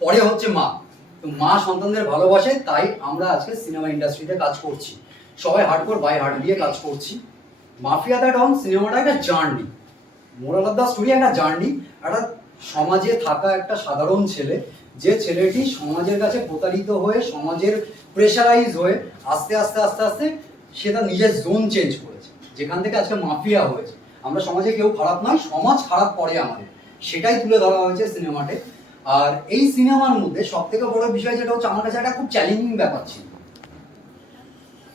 পরে হচ্ছে মা, তো মা সন্তানদের ভালোবাসে, তাই আমরা আজকে সিনেমা ইন্ডাস্ট্রিতে কাজ করছি। সবাই হার্ডকোর বাই হার্ট দিয়ে কাজ করছি। মাফিয়া দ্য ডন সিনেমাটা একটা journey, moral of the story একটা জার্নি। একটা সমাজে থাকা একটা সাধারণ ছেলে, যে ছেলেটি সমাজের কাছে প্রতারিত হয়ে, সমাজের প্রেশারাইজ হয়ে আস্তে আস্তে আস্তে আস্তে সে তার নিজের জোন চেঞ্জ করেছে, যেখান থেকে আজকে মাফিয়া হয়েছে। আমরা সমাজে কেউ খারাপ নয়, সমাজ খারাপ করে আমাদের, সেটাই তুলে ধরা হয়েছে সিনেমাতে। আর এই সিনেমার মধ্যে সব থেকে বড় বিষয় যেটা হচ্ছে, আমার কাছে একটা খুব চ্যালেঞ্জিং ব্যাপার ছিল,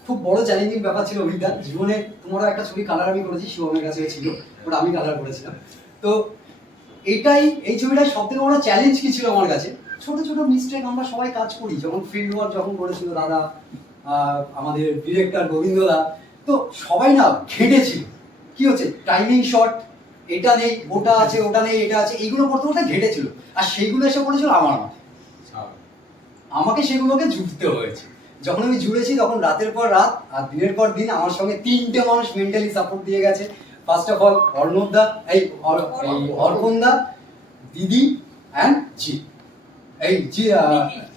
খুব বড় চ্যালেঞ্জিং ব্যাপার ছিল অভিজ্ঞতা জীবনে। তোমারও একটা ছবি কালার আমি করেছি, শিবমের কাছে ছিল, ওটা আমি কালার করেছিলাম। তো এই ছবিটাই সব থেকে বড় চ্যালেঞ্জ কি ছিল আমার কাছে, ছোট ছোট মিস্টেক আমরা সবাই কাজ করি। যখন ফিল্ড ওয়ার্ক যখন করেছিল দাদা, আমাদের ডিরেক্টর গোবিন্দদা, তো সবাই না ঘেটেছিল। কি হচ্ছে, টাইমিং শর্ট, এটা নেই ওটা আছে, ওটা নেই এটা আছে, এইগুলো করতে করতে ঘেটেছিল। আর সেইগুলো এসে পড়েছিল আমার মাথায়, আমাকে সেগুলোকে জুড়তে হয়েছে। যখন আমি জুড়েছি তখন রাতের পর রাত আর দিনের পর দিন আমার সঙ্গে 3টে মানুষ মেন্টালি সাপোর্ট দিয়ে গেছে। ফার্স্ট অফ অল অর্ণবদা, অর্পণদা, দিদি অ্যান্ড জি,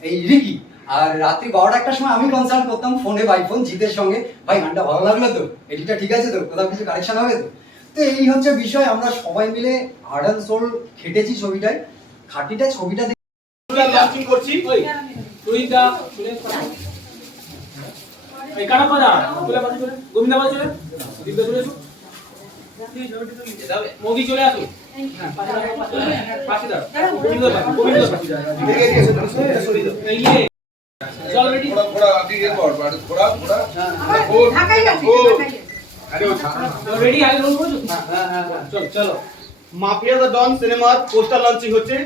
এই রিকি। আর রাত্রি 12টার সময় আমি কনসাল্ট করতাম ফোনে, বাই ফোন, জিতের সঙ্গে, ভাই গানটা ভালো লাগলো তো, এডিটটা ঠিক আছে তো, কোথাও কিছু কারেকশন হবে তো। তো এই হচ্ছে বিষয়, আমরা সবাই মিলে হার্ড অ্যান্ড সোল খেটেছি ছবিটায়। খাটিটা ছবিটা লঞ্চিং করছি। মোদি চলে আসো, চলো। মাফিয়া দ্য ডন সিনেমার পোস্টার লঞ্চিং হচ্ছে।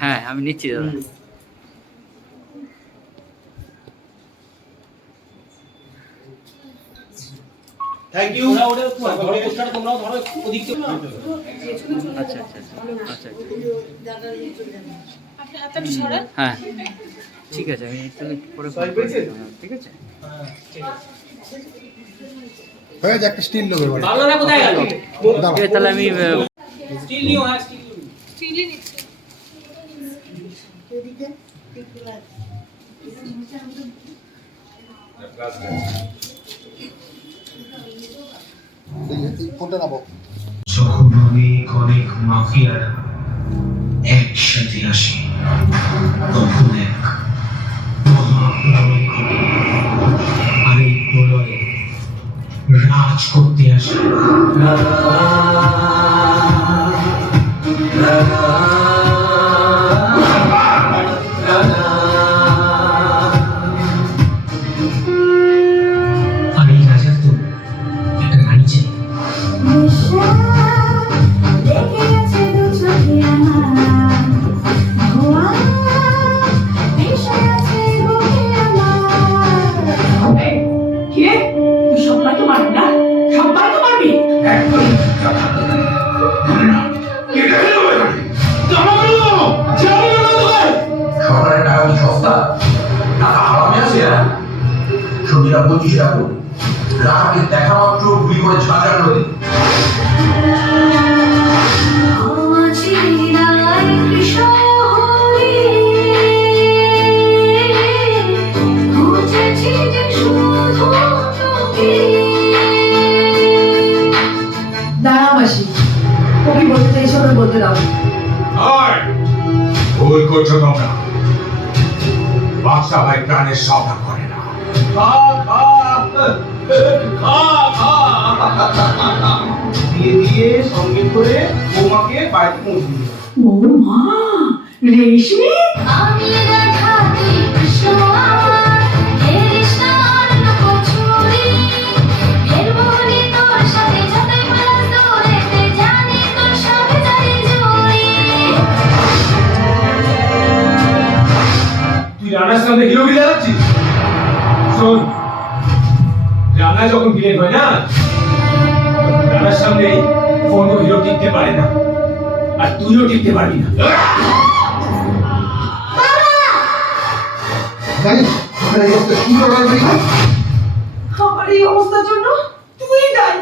হ্যাঁ, আমি নিচ্ছি দাদা। Thank you. আচ্ছা আচ্ছা আচ্ছা, হ্যাঁ ঠিক আছে, আমি তাহলে পরে ঠিক আছে। হয়ে যাক, একটা স্টিল লোগো তাহলে আমি স্টিল নিও। হ্যাঁ, স্টিলই নিচ্ছি। কোনটা নাবো? যখন অনেক অনেক মাফিয়ারা একসাথে আসে তখন এক মহাপ্রলয় ঘটে। আর এই প্রলয়ে রাজ করতে আসে আর এই রাজার তো একটা রানী চাই। সরকারের টাকা কি সস্তা? টাকা হারামে আছে এরা। সবজিটা 25 টাকা করে। রাখাকে দেখা মাত্র গুলি করে ছাড়ার নদী। দাঁড়াবাসি কবি বলতে চাইছো ওরা বলতে দাও। ভুল করছো তোমরা। বাদশা ভাই প্রাণের সভা করে না। দিয়ে দিয়ে সঙ্গে করে বৌমাকে বাড়িতে পৌঁছে দিল। ও মা রেশমি আমি দেখাতে কৃষ্ণ আমার কৃষ্ণার লোকছুরি এর বলি তোর সাথে যতই পালাস দৌড়েতে জানি তোর সাথে যাই জুড়ি। তুই রানার সামনে হিরো গিলে যাচ্ছিস? শোন, রানা যখন বিলেন হয় না, রানার সামনে কোনো হিরো টিকতে পারে না, আর তুইও টিকতে পারবি না। আমার এই অবস্থার জন্য তুই দায়ী।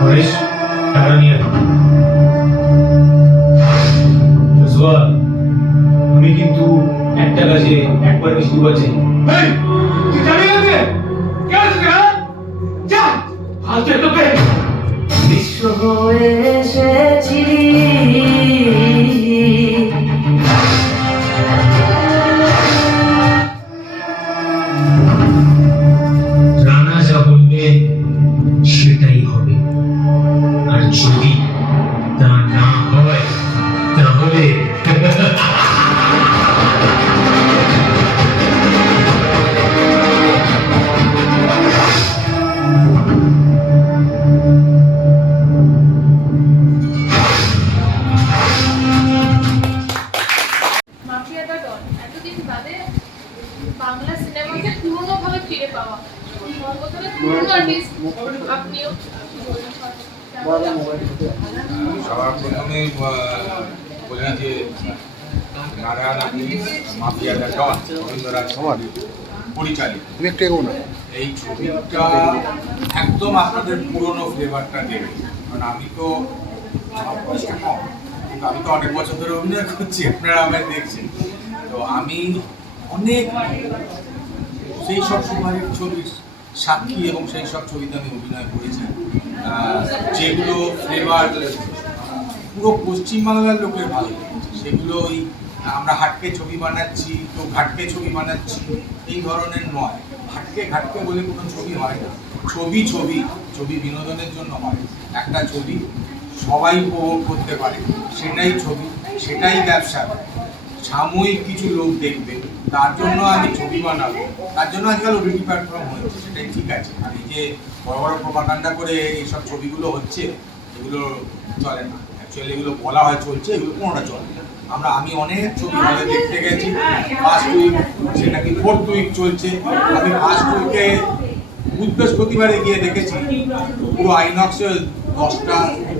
হরিশ, টাকা নিয়ে আয়। জোসুয়া, আমি কিন্তু একটা কাজে একবার বেশি দুবার চাই। এই, তুই জানিস না যে? কে আছে রে, হ্যাঁ? যা, ফালতু একটা পেয়ে। বিশ্ব হয়ে এসেছি রানা যা বলবে সেটাই হবে, আর যদি তা না হয় তাহলে মাফিয়া দ্য ডন এতদিন বাদে বাংলা সিনেমাকে পুরোনোভাবে ফিরে পাওয়া সর্বপ্রথমে পুরোনো আর্টিস্ট আপনিও সবার প্রথমে বলি যে নারায়ণ মাফিয়া দ্য ডন রবীন্দ্রনাথ পরিচালিত এই ছবিটা একদম আপনাদের পুরনো ফ্লেভারটা দেবে। কারণ আমি তো আমার বয়সটা কম, কিন্তু আমি তো অনেক বছর ধরে অভিনয় করছি, আপনারা আমায় দেখছেন। তো আমি অনেক সেই সব সুপারহিট ছবির সাক্ষী এবং সেই সব ছবিতে আমি অভিনয় করেছি, যেগুলো ফ্লেভার পুরো পশ্চিমবাংলার লোকের ভালো লেগেছে। সেগুলো ওই আমরা হাটকে ছবি বানাচ্ছি, তো ঘাটকে ছবি বানাচ্ছি, এই ধরনের নয়। হাটকে ঘাটকে বলে কোনো ছবি হয় না। ছবি ছবি ছবি বিনোদনের জন্য হয়। একটা ছবি সবাই উপভোগ করতে পারে, সেটাই ছবি, সেটাই ব্যবসা। সাময়িক কিছু লোক দেখবে, তার জন্য আমি ছবি বানাবো, তার জন্য আজকাল ওটিটি প্ল্যাটফর্ম হয়েছে, সেটাই ঠিক আছে। আর এই যে বড় বড় প্রপাগান্ডা করে এইসব ছবিগুলো হচ্ছে, এগুলো চলে না। অ্যাকচুয়ালি এগুলো বলা হয় চলছে, এগুলো কোনোটা চলে না। আমি অনেক ছবি হলে দেখতে গেছি, ফার্স্ট উইক সে নাকি ফোর্থ উইক চলছে। আমি ফার্স্ট উইকে বৃহস্পতিবারে গিয়ে দেখেছি পুরো আইনক্সে 10টা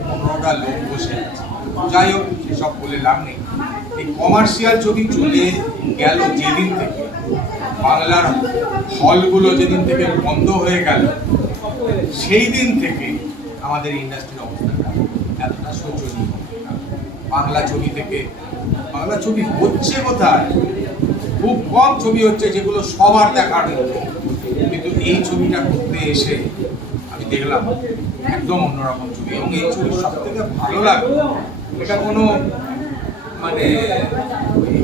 15টা লোক বসে আছে। যাই হোক, সেসব বলে লাভ নেই। এই কমার্শিয়াল ছবি চলে গেল যেদিন থেকে, বাংলার হলগুলো যেদিন থেকে বন্ধ হয়ে গেল, সেই দিন থেকে আমাদের ইন্ডাস্ট্রির অবস্থাটা এতটা শোচনীয়। বাংলা ছবি থেকে, বাংলা ছবি হচ্ছে কোথায়? খুব কম ছবি হচ্ছে যেগুলো সবার দেখার মতো। কিন্তু এই ছবিটা করতে এসে আমি দেখলাম একদম অন্যরকম ছবি। এবং এই ছবি সব থেকে ভালো লাগে, এটা কোনো মানে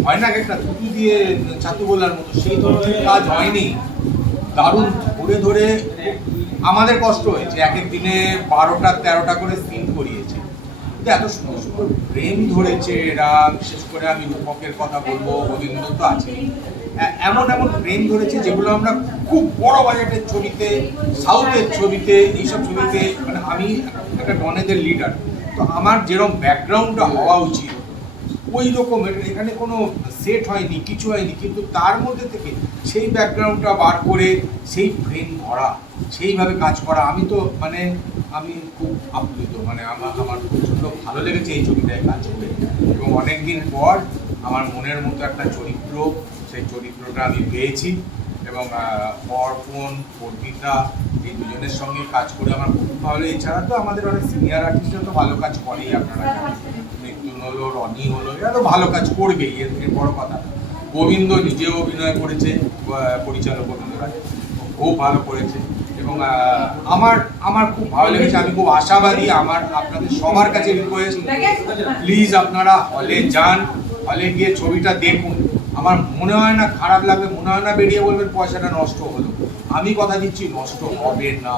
হয় না একটা থুতু দিয়ে ছাতু বলার মতো, সেই ধরনের কাজ হয়নি। দারুণ ধরে ধরে আমাদের কষ্ট হয়েছে, এক এক দিনে 12টা 13টা করে সিন করিয়েছে। এত সুন্দর সুন্দর প্রেম ধরেছে এরা, বিশেষ করে আমি রূপকের কথা বলবো, গোবিন্দ তো আছে, এমন এমন প্রেম ধরেছে যেগুলো আমরা খুব বড় বাজেটের ছবিতে, সাউথের ছবিতে, এইসব ছবিতে, মানে আমি একটা ডনেদের লিডার, তো আমার যেরকম ব্যাকগ্রাউন্ডটা হওয়া উচিত ওই রকম এখানে কোনো সেট হয়নি, কিছু হয়নি, কিন্তু তার মধ্যে থেকে সেই ব্যাকগ্রাউন্ডটা বার করে সেই ফ্রেম ধরা, সেইভাবে কাজ করা, আমি তো মানে আমি খুব আপ্লুত, মানে আমার প্রচণ্ড ভালো লেগেছে এই ছবিটায় কাজ করে। এবং অনেকদিন পর আমার মনের মতো একটা চরিত্র, সেই চরিত্রটা আমি পেয়েছি। এবং অর্পণ, অর্পিতা এই দুজনের সঙ্গে কাজ করে আমার খুব ভালো লাগে। এছাড়া তো আমাদের অনেক সিনিয়র আর্টিস্টরা তো ভালো কাজ করেই, আপনারা মৃত্যুন হলো, রনি হলো, এরা তো ভালো কাজ করবেই, এর বড় কথা। গোবিন্দ নিজেও অভিনয় করেছে, পরিচালক গোবিন্দ রায় খুব ভালো করেছে। এবং আমার খুব ভালো লেগেছে, আমি খুব আশাবাদী। আমার আপনাদের সবার কাছে রিকোয়েস্ট, প্লিজ আপনারা হলে যান, হলে গিয়ে ছবিটা দেখুন। আমার মনে হয় না খারাপ লাগবে, মনে হয় না বেরিয়ে বলবেন পয়সাটা নষ্ট হলো। আমি কথা দিচ্ছি নষ্ট হবে না,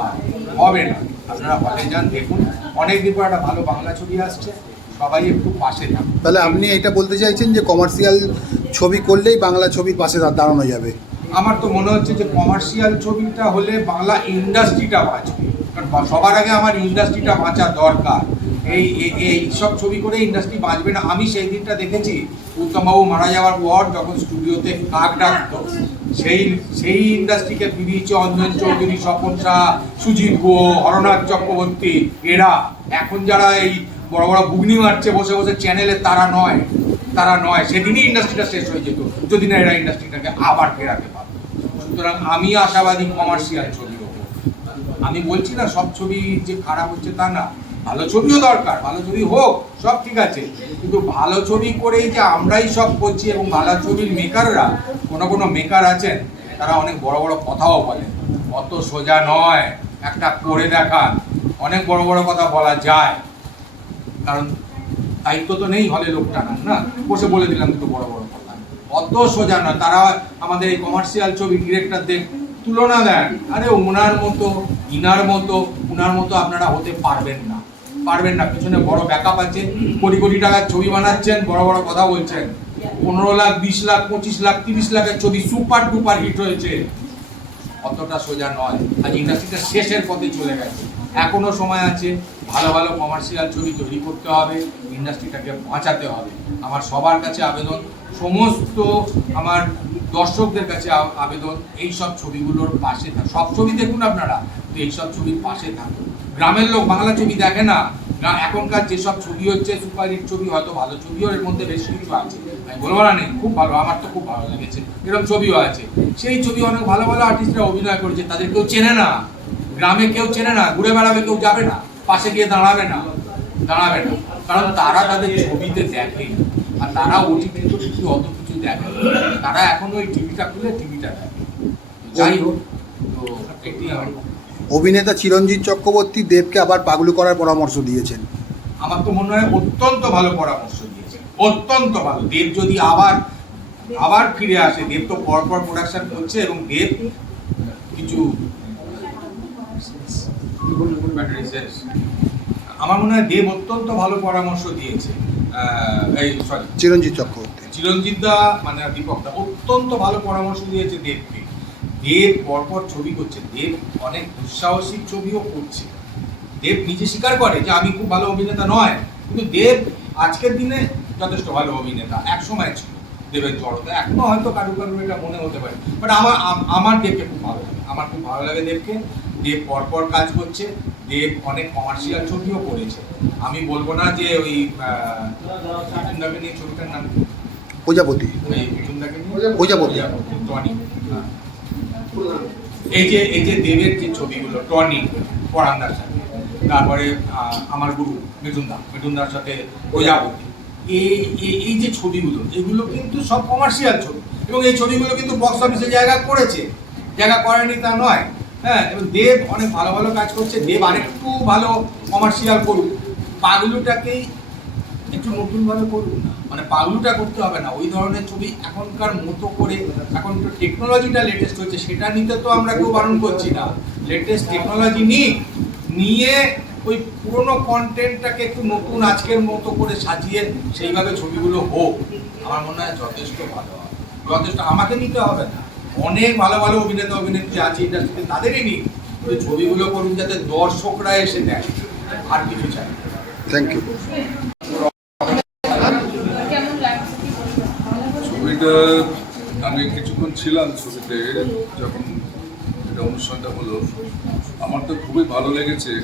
হবে না। আপনারা হলে যান, দেখুন। অনেকদিন পর একটা ভালো বাংলা ছবি আসছে, সবাই একটু পাশে থাকুন। তাহলে আপনি এটা বলতে চাইছেন যে কমার্শিয়াল ছবি করলেই বাংলা ছবির পাশে দাঁড়ানো যাবে? আমার তো মনে হচ্ছে যে কমার্শিয়াল ছবিটা হলে বাংলা ইন্ডাস্ট্রিটা বাঁচবে, কারণ সবার আগে আমার ইন্ডাস্ট্রিটা বাঁচা দরকার। এই সব ছবি করে ইন্ডাস্ট্রি বাঁচবে না। আমি সেই দিনটা দেখেছি, উত্তমবাবু মারা যাওয়ার পর যখন স্টুডিওতে কাক ডাকতো, সেই ইন্ডাস্ট্রিকে ফিরিয়েছে অঞ্জন চৌধুরী, স্বপন শাহ, সুজিত গুহ, হরনাথ চক্রবর্তী। এরা এখন যারা এই বড় বড় বুগনি মারছে বসে বসে চ্যানেলে, তারা নয়। সেদিনই ইন্ডাস্ট্রিটা শেষ হয়ে যেত যদি না এরা ইন্ডাস্ট্রিটাকে আবার ফেরাতে পারত। সুতরাং আমি আশাবাদী কমার্শিয়াল ছবির ওপর। আমি বলছি না সব ছবি যে খারাপ হচ্ছে তা না, ভালো ছবিও দরকার, ভালো ছবি হোক, সব ঠিক আছে, কিন্তু ভালো ছবি করেই যে আমরাই সব করছি। এবং ভালো ছবির মেকাররা, কোনো মেকার আছেন তারা অনেক বড় বড় কথাও বলেন, অত সোজা নয় একটা করে দেখান। অনেক বড় বড় কথা বলা যায়, কারণ দায়িত্ব তো নেই হলে লোক টানান না, বসে বলে দিলাম তো বড় বড় কথা, অত সোজা নয়। তারা আমাদের এই কমার্শিয়াল ছবি ডিরেক্টরদের তুলনা দেন, আরে ওনার মতো ইনার মতো উনার মতো আপনারা হতে পারবেন না। পিছনে বড় ব্যাকআপ আছে, কোটি কোটি টাকার ছবি বানাচ্ছেন, বড় বড় কথা বলছেন। 15 লাখ, 20 লাখ, 25 লাখ, 30 লাখের ছবি সুপার ডুপার হিট হয়েছে, অতটা সোজা নয়। আজ ইন্ডাস্ট্রিটা শেষের পথে চলে গেছে, এখনো সময় আছে। ভালো ভালো কমার্শিয়াল ছবি তৈরি করতে হবে, ইন্ডাস্ট্রিটাকে বাঁচাতে হবে। আমার সবার কাছে আবেদন, সমস্ত আমার দর্শকদের কাছে আবেদন, এই সব ছবিগুলোর পাশে থাকুন। সব ছবি দেখুন আপনারা, তো এইসব ছবির পাশে থাকুন। গ্রামের লোক বাংলা ছবি দেখে না। এখনকার যেসব ছবি হচ্ছে সুপারহিট ছবি, হয়তো ভালো ছবিও এর মধ্যে বেশ কিছু আছে, আমি বলবো না নেই, খুব ভালো, আমার তো খুব ভালো লেগেছে, এরকম ছবিও আছে। সেই ছবি অনেক ভালো ভালো আর্টিস্টরা অভিনয় করেছে, তাদের কেউ চেনে না, গ্রামে কেউ চেনে না, ঘুরে বেড়াবে কেউ যাবে না, পাশে গিয়ে দাঁড়াবে না, কারণ তারা তাদের ছবিতে দেখে, আর তারা ওটিটিতে কিছু অত কিছু দেখে, তারা এখন ওই টিভিটা খুলে টিভিটা দেখে। যাই হোক, তো একটি অভিনেতা চিরঞ্জিত চক্রবর্তী দেবকে আবার পাগলু করার পরামর্শ দিয়েছেন। আমার তো মনে হয় অত্যন্ত ভালো পরামর্শ দিয়েছে, অত্যন্ত ভালো। দেব যদি আবার ফিরে আসে, দেব তো পরপর প্রোডাকশন করছে, এবং দেব কিছু আমার মনে হয় দেব অত্যন্ত ভালো পরামর্শ দিয়েছে। চিরঞ্জিত দা মানে দীপক দা অত্যন্ত ভালো পরামর্শ দিয়েছে দেবকে। দেব পরপর ছবি করছে, দেব অনেক দুঃসাহসিক ছবিও করছে। দেব নিজে স্বীকার করে যে আমি খুব ভালো অভিনেতা নয়, কিন্তু দেব আজকের দিনে যথেষ্ট ভালো অভিনেতা। এক সময় ছিল দেবের জড়তা, এখনো হয়তো কারু এটা মনে হতে পারে, বাট আমার দেবকে খুব ভালো লাগে, আমার খুব ভালো লাগে দেবকে। দেব পরপর কাজ করছে, দেব অনেক কমার্শিয়াল ছবিও করেছে। আমি বলবো না যে ওই মিঠুনদাকে নিয়ে ছবিটার নাম প্রজাপতি, টনি, এই যে দেবের যে ছবিগুলো, টনি পরান্দার সাথে, তারপরে আমার গুরু মিঠুনদার সাথে প্রজাপতি, এই যে ছবিগুলো, এগুলো কিন্তু সব কমার্শিয়াল ছবি, এবং এই ছবিগুলো কিন্তু বক্স অফিসে জায়গা করেছে, জায়গা করেনি তা নয়। হ্যাঁ, এবং দেব অনেক ভালো ভালো কাজ করছে, দেব আরেকটু ভালো কমার্শিয়াল করুক, পাগলুটাকেই একটু নতুনভাবে করুন না, মানে পাগলুটা করতে হবে না, ওই ধরনের ছবি এখনকার মতো করে, এখন তো টেকনোলজিটা লেটেস্ট হচ্ছে, সেটা নিতে তো আমরা কেউ বারণ করছি না, লেটেস্ট টেকনোলজি নিয়ে ওই পুরোনো কন্টেন্টটাকে একটু নতুন আজকের মতো করে সাজিয়ে সেইভাবে ছবিগুলো হোক, আমার মনে হয় যথেষ্ট ভালো হবে, যথেষ্ট। আমাকে নিতে হবে না, অনেক ভালো ভালো অভিনেতা অভিনেত্রী আছে ইন্ডাস্ট্রিতে, তাদেরই নিন, ওই ছবিগুলো করুন যাতে দর্শকরা এসে দেখে, আর কিছু চাই। Thank you. ছবিটা আমি কিছুক্ষণ ছিলাম ছবিতে, যখন এটা অনুষ্ঠানটা হলো, আমার তো খুবই ভালো লেগেছে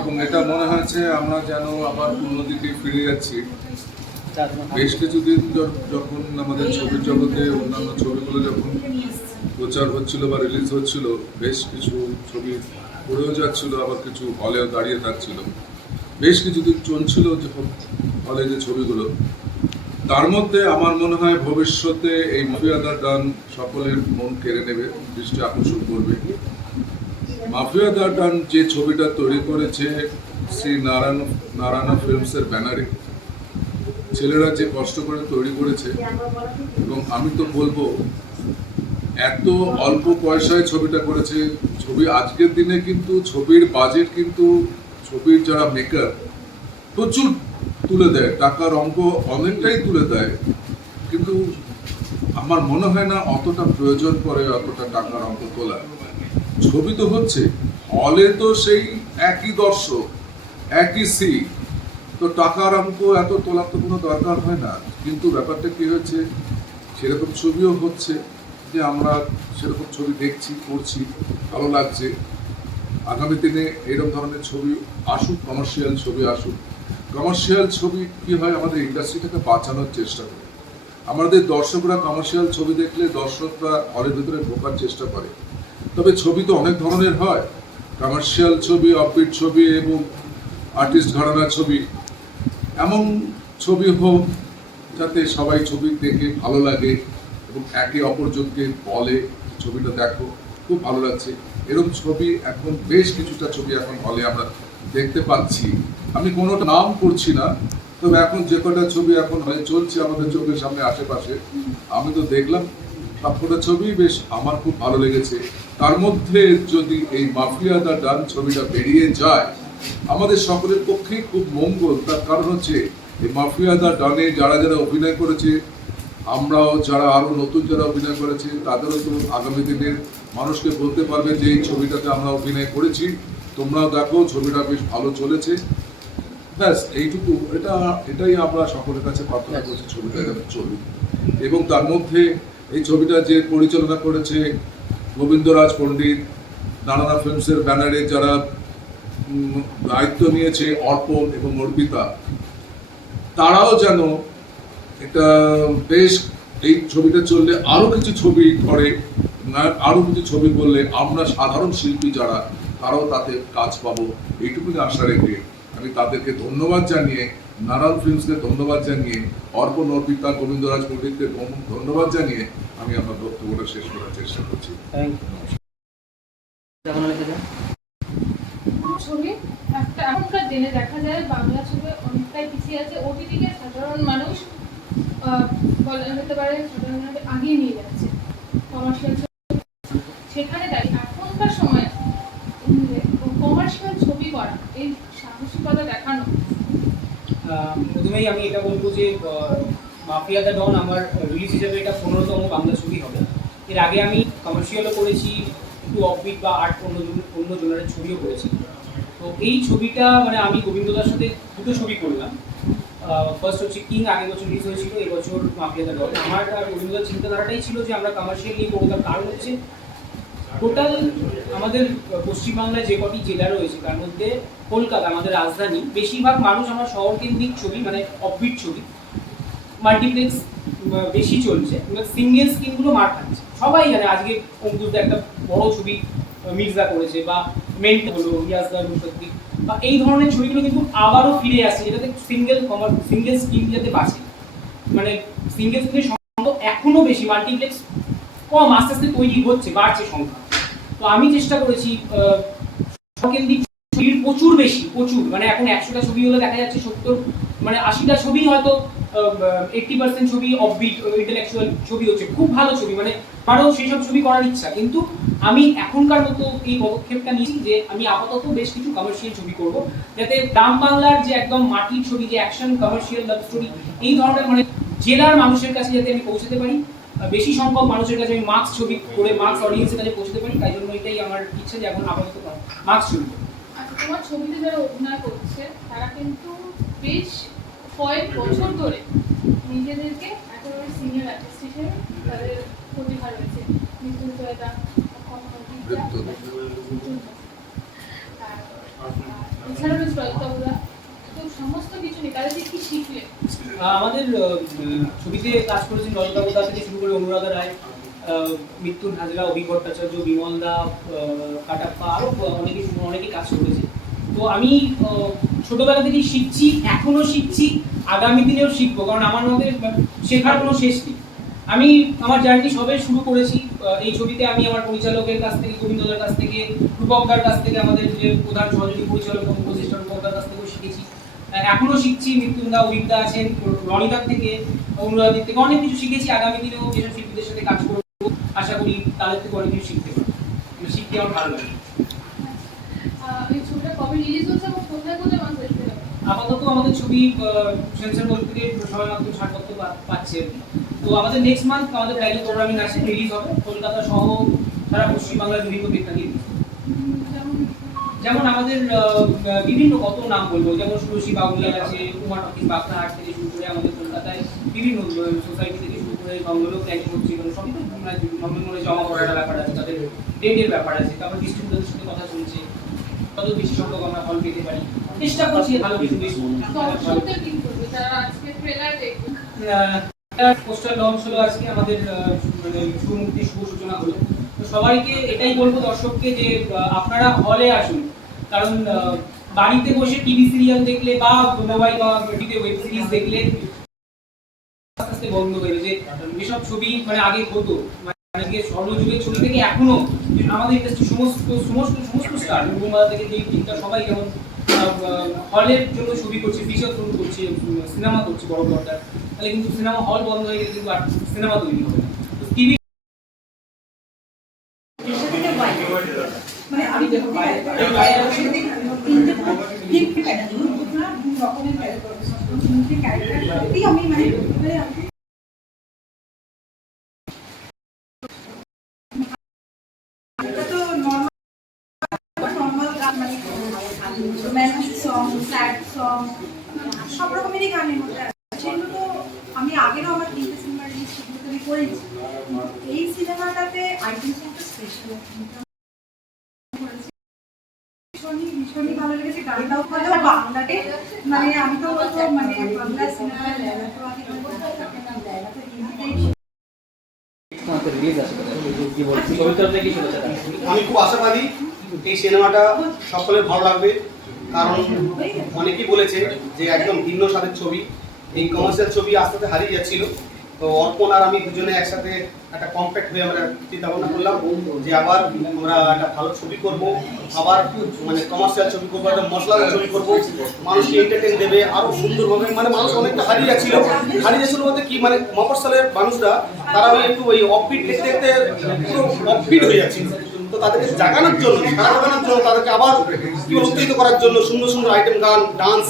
এবং এটা মনে হয়েছে আমরা যেন আবার অন্যদিকে ফিরে যাচ্ছি। বেশ কিছুদিন যখন আমাদের ছবির জগতে অন্যান্য ছবিগুলো যখন প্রচার হচ্ছিল বা রিলিজ হচ্ছিল, বেশ কিছু ছবি পড়েও যাচ্ছিল, আবার কিছু হলেও দাঁড়িয়ে থাকছিল, বেশ কিছুদিন চলছিল যখন হলে যে ছবিগুলো, তার মধ্যে আমার মনে হয় ভবিষ্যতে এই মাফিয়া দ্য ডন সকলের মন কেড়ে নেবে, দৃষ্টি আকর্ষণ করবে। মাফিয়া দ্য ডন যে ছবিটা তৈরি করেছে শ্রী নারায়ণ ফিল্মসের ব্যানারে, ছেলেরা যে কষ্ট করে তৈরি করেছে, এবং আমি তো বলবো এত অল্প পয়সায় ছবিটা করেছে। ছবি আজকের দিনে কিন্তু ছবির বাজেট কিন্তু ছবির যারা মেকার প্রচুর তুলে দেয়, টাকার অঙ্ক অনেকটাই তুলে দেয়, কিন্তু আমার মনে হয় না অতটা প্রয়োজন পড়ে অতটা টাকার অঙ্ক তোলা। ছবি তো হচ্ছে হলে, তো সেই একই দর্শক একই সিট, তো টাকার অঙ্ক এত তোলার তো কোনো দরকার হয় না। কিন্তু ব্যাপারটা কি হয়েছে, সেরকম ছবিও হচ্ছে যে আমরা সেরকম ছবি দেখছি, করছি, ভালো লাগছে। আগামী দিনে এরকম ধরনের ছবি আসুক, কমার্শিয়াল ছবি আসুক। কমার্শিয়াল ছবি কি হয়, আমাদের ইন্ডাস্ট্রিটাকে বাঁচানোর চেষ্টা করে। আমাদের দর্শকরা কমার্শিয়াল ছবি দেখলে দর্শকরা হলের ভিতরে ঢোকার চেষ্টা করে। তবে ছবি তো অনেক ধরনের হয়, কমার্শিয়াল ছবি, অফবিট ছবি এবং আর্টিস্ট ঘরানার ছবি। এমন ছবি হোক যাতে সবাই ছবি দেখে ভালো লাগে এবং একে অপরজনকে বলে ছবিটা দেখো খুব ভালো লাগছে। এরকম ছবি এখন বেশ কিছুটা ছবি এখন হলে আমরা দেখতে পাচ্ছি। আমি কোনো নাম করছি না, তবে এখন যে কটা ছবি এখন হলে চলছে আমাদের চোখের সামনে আশেপাশে, আমি তো দেখলাম সবকটা ছবি বেশ আমার খুব ভালো লেগেছে। তার মধ্যে যদি এই মাফিয়া দ্য ডন ছবিটা বেরিয়ে যায় আমাদের সকলের পক্ষেই খুব মঙ্গল। তার কারণ হচ্ছে এই মাফিয়া দ্য ডনে যারা যারা অভিনয় করেছে, আমরাও যারা আরো নতুন যারা অভিনয় করেছে, তাদেরও তো আগামী দিনের মানুষকে বলতে পারবে যে এই ছবিটাতে আমরা অভিনয় করেছি, তোমরাও দেখো ছবিটা বেশ ভালো চলেছে। ব্যাস এইটুকু, এটাই আমরা সকলের কাছে প্রার্থনা করছি, ছবিটা চলুক। এবং তার মধ্যে এই ছবিটা যে পরিচালনা করেছে গোবিন্দরাজ পণ্ডিত, নারায়ণ ফিল্মসের ব্যানারে যারা দায়িত্ব নিয়েছে অর্পণ এবং অর্পিতা, তারাও যেন এটা বেশ এই ছবিটা চললে আরো কিছু ছবি করে, আরো কিছু ছবি করলে আমরা সাধারণ শিল্পী যারা তারাও তাতে কাজ পাবো, এইটুকুনি আশা রেখে আমি তাদেরকে ধন্যবাদ জানিয়ে, নারায়ণ ফিল্মসকে ধন্যবাদ জানিয়ে, অর্পণ অর্পিতা গোবিন্দরাজ পণ্ডিতকে ধন্যবাদ জানিয়ে আমি আমার বক্তব্যটা শেষ করার চেষ্টা করছি। ছবি একটা এখনকার দিনে দেখা যায় বাংলা ছবি অনেকটাই পিছিয়ে আছে, ওটিটিকে সাধারণ মানুষ বলা যেতে পারে সাধারণভাবে আগিয়ে নিয়ে যাচ্ছে কমার্শিয়াল ছবি। সেখানে দাঁড়িয়ে এখনকার সময় কমার্শিয়াল ছবি করা, এই সাহসিকতা দেখানো। প্রথমেই আমি এটা বলবো যে মাফিয়া দ্য ডন আমার রিলিজ হিসেবে এটা 15তম বাংলা ছবি হবে। এর আগে আমি কমার্শিয়ালও করেছি, একটু অফবিট বা আর্ট অন্য জনের ছবিও করেছি। তো এই ছবিটা মানে আমি গোবিন্দদার সাথে দুটো ছবি করলাম। ফার্স্ট হচ্ছে কিং, আগের বছর রিলিজ হয়েছিল, এবছর মাফিয়া দ্য ডন। আমার আর গোবিন্দদার চিন্তাধারাটাই ছিল যে আমরা কমার্শিয়াল নিয়ে করবো। তার কারণ হচ্ছে টোটাল আমাদের পশ্চিমবাংলায় যে কটি জেলা রয়েছে তার মধ্যে কলকাতা আমাদের রাজধানী, বেশিরভাগ মানুষ আমার শহর কেন্দ্রিক ছবি মানে অফবিট ছবি, মাল্টিপ্লেক্স বেশি চলছে, সিঙ্গেল স্ক্রিনগুলো মার খাচ্ছে। সবাই জানে আজকে অঙ্কুশদা একটা বড় ছবি মির্জা করেছে, বা মেন্ট হলো রিয়াজদা সত্যি, বা এই ধরনের ছবিগুলো কিন্তু আবারও ফিরে আসছে, যেটাতে সিঙ্গেল স্ক্রিন যাতে বাঁচে, মানে সিঙ্গেল স্ক্রিনের সংখ্যা এখনো বেশি, মাল্টিপ্লেক্স কম, আস্তে আস্তে তৈরি হচ্ছে, বাড়ছে সংখ্যা। তো আমি চেষ্টা করেছি কেন্দ্রিক ছবির প্রচুর মানে এখন 100টা ছবি হলে দেখা যাচ্ছে 70 মানে 80টা ছবি হয়তো 80% ছবি অফবিট ইন্টেলেকচুয়াল ছবি হচ্ছে, খুব ভালো ছবি, মানে আমারও সেই সব ছবি করার ইচ্ছা। কিন্তু আমি এখনকার মতো এই পদক্ষেপটা নিয়েছি যে আমি আপাতত বেশ কিছু কমার্শিয়াল ছবি করব, যাতে গ্রাম বাংলার যে একদম মাটির ছবি, যে অ্যাকশন কমার্শিয়াল লাভ স্টোরি, এই ধরনের মানে জেলার মানুষের কাছে যাতে আমি পৌঁছাতে পারি, বেশি সংখ্যক মানুষের কাছে আমি মার্কস ছবি করে মার্কস অডিয়েন্সের কাছে পৌঁছাতে পারি। তাই জন্য এটাই আমার ইচ্ছা যে এখন আপাতত মার্কস ছবি। আচ্ছা, তোমার ছবিতে যারা অভিনয় করছে তারা কিন্তু বেশ কয়েক বছর ধরে নিজেদেরকে একেবারে সিনিয়র আর্টিস্ট হিসেবে তাদের প্রতিভা রয়েছে। মৃত্যুঞ্জয়দা, এছাড়া রয়েছে রজতাবুদা, তো সমস্ত কিছু নিয়ে তাদের কি শিখলে? আমাদের ছবিতে কাজ করেছেন রজতাবুদা থেকে শুরু করে অনুরাধা রায়, মৃত্যুন হাজরা, অভিক ভট্টাচার্য, বিমল দা, কাটাপ্পা, আরও অনেকে কাজ করেছে। তো আমি ছোটবেলা থেকেই শিখছি, এখনো শিখছি, আগামী দিনেও শিখবো, কারণ আমার মধ্যে শেখার কোনো শেষ নেই। আমি আমার জার্নি সবে শুরু করেছি। এই ছবিতে আমি আমার পরিচালকের কাছ থেকে, গোবিন্দদার কাছ থেকে, রূপকদার কাছ থেকে, আমাদের যে প্রধান সহযোগী পরিচালক এবং উপদেষ্টা রূপকদার কাছ থেকেও শিখেছি, এখনো শিখছি। মৃত্যুন্দা, অভিজ্ঞতা আছেন, রনিদার থেকে, অনুরাধির থেকে অনেক কিছু শিখেছি। আগামী দিনেও যেসব শিল্পীদের সাথে কাজ করবো আশা করি তাদের থেকে অনেক কিছু শিখতে পারবো, শিখতে আমার ভালো লাগে। এই ছবিটা কবে রিলিজ হচ্ছে এবং কোথায় কোথায় মানুষ দেখতে পাবে? আপাতত আমাদের ছবি সেন্সর বোর্ড থেকে সবেমাত্র ছাড়পত্র পাচ্ছে। তো আমাদের নেক্সট মান্থ আমাদের প্ল্যানিং প্রোগ্রামিং আছে, রিলিজ হবে কলকাতা সহ সারা পশ্চিমবাংলার বিভিন্ন প্রেক্ষাগৃহে। যেমন আমাদের বিভিন্ন কত নাম বলবো, যেমন সুরসী বাউলিয়া আছে, কুমার টকিস বাগনাহাট থেকে শুরু করে আমাদের কলকাতায় বিভিন্ন সোসাইটি থেকে শুরু করে বাংলাদেশও প্ল্যানিং হচ্ছে, এগুলো সবই তো নভেম্বরে জমা করার একটা ব্যাপার আছে, তাদের ডেটের ব্যাপার আছে, তারপর ডিস্ট্রিবিউটারের সাথে কথা চলছে, কত বেশি সংখ্যক আমরা ফল পেতে পারি, চেষ্টা করছি ভালো কিছু বেশি। পোস্টার লঞ্চ হলো আজকে, আমাদের মানে শুভমুক্তি শুভ সূচনা হলো। তো সবাইকে এটাই বলবো দর্শককে যে আপনারা হলে আসুন, কারণ বাড়িতে বসে টিভি সিরিয়াল দেখলে বা মোবাইল বা টিভিতে ওয়েব সিরিজ দেখলে আস্তে আস্তে বন্ধ হয়ে যে যেসব ছবি মানে আগে হতো, মানে স্বর্ণযুগের ছবি থেকে এখনো আমাদের ইন্ডাস্ট্রি সমস্ত স্টার রূপমালা থেকে যে টিমটা সবাই যেমন হলের জন্য ছবি করছে, ফিচার ফিল্ম করছে, সিনেমা করছে বড় পর্দায়, তাহলে কিন্তু সিনেমা হল বন্ধ হয়ে গেলে কিন্তু আর সিনেমা তৈরি হবে না। টিভি মানে আমি দেখো আমি মানে তো নর্মাল গান, মানে রোম্যান্টিক সং, স্যাড সং, সব রকমেরই গানের মধ্যে আছে। সেগুলো তো আমি আগেরও আমার 3টে সিনেমা রিলিজ সেগুলো আমি করেছি। এই সিনেমাটাতে আইটেম সংটা স্পেশাল ভীষণই ভালো লেগেছে। গানটাও ভালো, বাংলাতে মানে আমি তো বলবো মানে বাংলা সিনেমা লেলা তো আমি বলবো লেলা তো হিন্দিতেই। আমি খুব আশাবাদী এই সিনেমাটা সকলের ভালো লাগবে, কারণ অনেকেই বলেছে যে একদম ভিন্ন স্বাদের ছবি, এই কমার্শিয়াল ছবি আস্তে আস্তে হারিয়ে যাচ্ছিল। তো অর্পণ আর আমি দুজনে একসাথে একটা কম্প্যাক্ট হয়ে আমরা চিন্তা ভাবনা করলাম যে আবার আমরা একটা ভালো ছবি করব, আবার মানে কমার্শিয়াল ছবি করবো, একটা মশলাদার ছবি করবো, মানুষকে এন্টারটেন দেবে আরো সুন্দরভাবে। মানে মানুষ অনেকটা হারিয়ে যাচ্ছিল বলতে কি, মানে মফস্বলের মানুষরা তারা ওই একটু ওই অফবিট দেখতে দেখতে পুরো অফবিট হয়ে যাচ্ছিল। তো তাদেরকে জাগানোর জন্য, জাগানোর জন্য, তাদেরকে আবার কি উত্তেজিত করার জন্য সুন্দর সুন্দর আইটেম গান, ডান্স,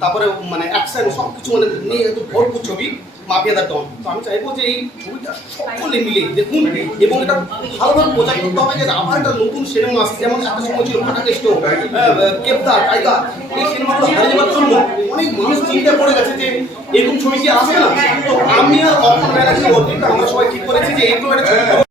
তারপরে মানে অ্যাকশন সবকিছু মানে নিয়ে একটু ভরপুর ছবি মাফিয়া দ্য ডন। তো আমি চাইবো যে এই ছবিটা সকলে মিলে দেখুন এবং এটা ভালোভাবে প্রচার করতে হবে যে আবার একটা নতুন সিনেমা আসছে। যেমন একটা সময় ছিল ফাটাকেষ্ট, কেপদার, টাইগার, এই সিনেমাগুলো হারিয়ে যাওয়ার জন্য অনেক মানুষ চিন্তা করে গেছে যে এরকম ছবি কি আসবে না। তো আমি আর অর্পণ ব্যানার্জি আমরা সবাই ঠিক করেছি যে এরকম একটা ছবি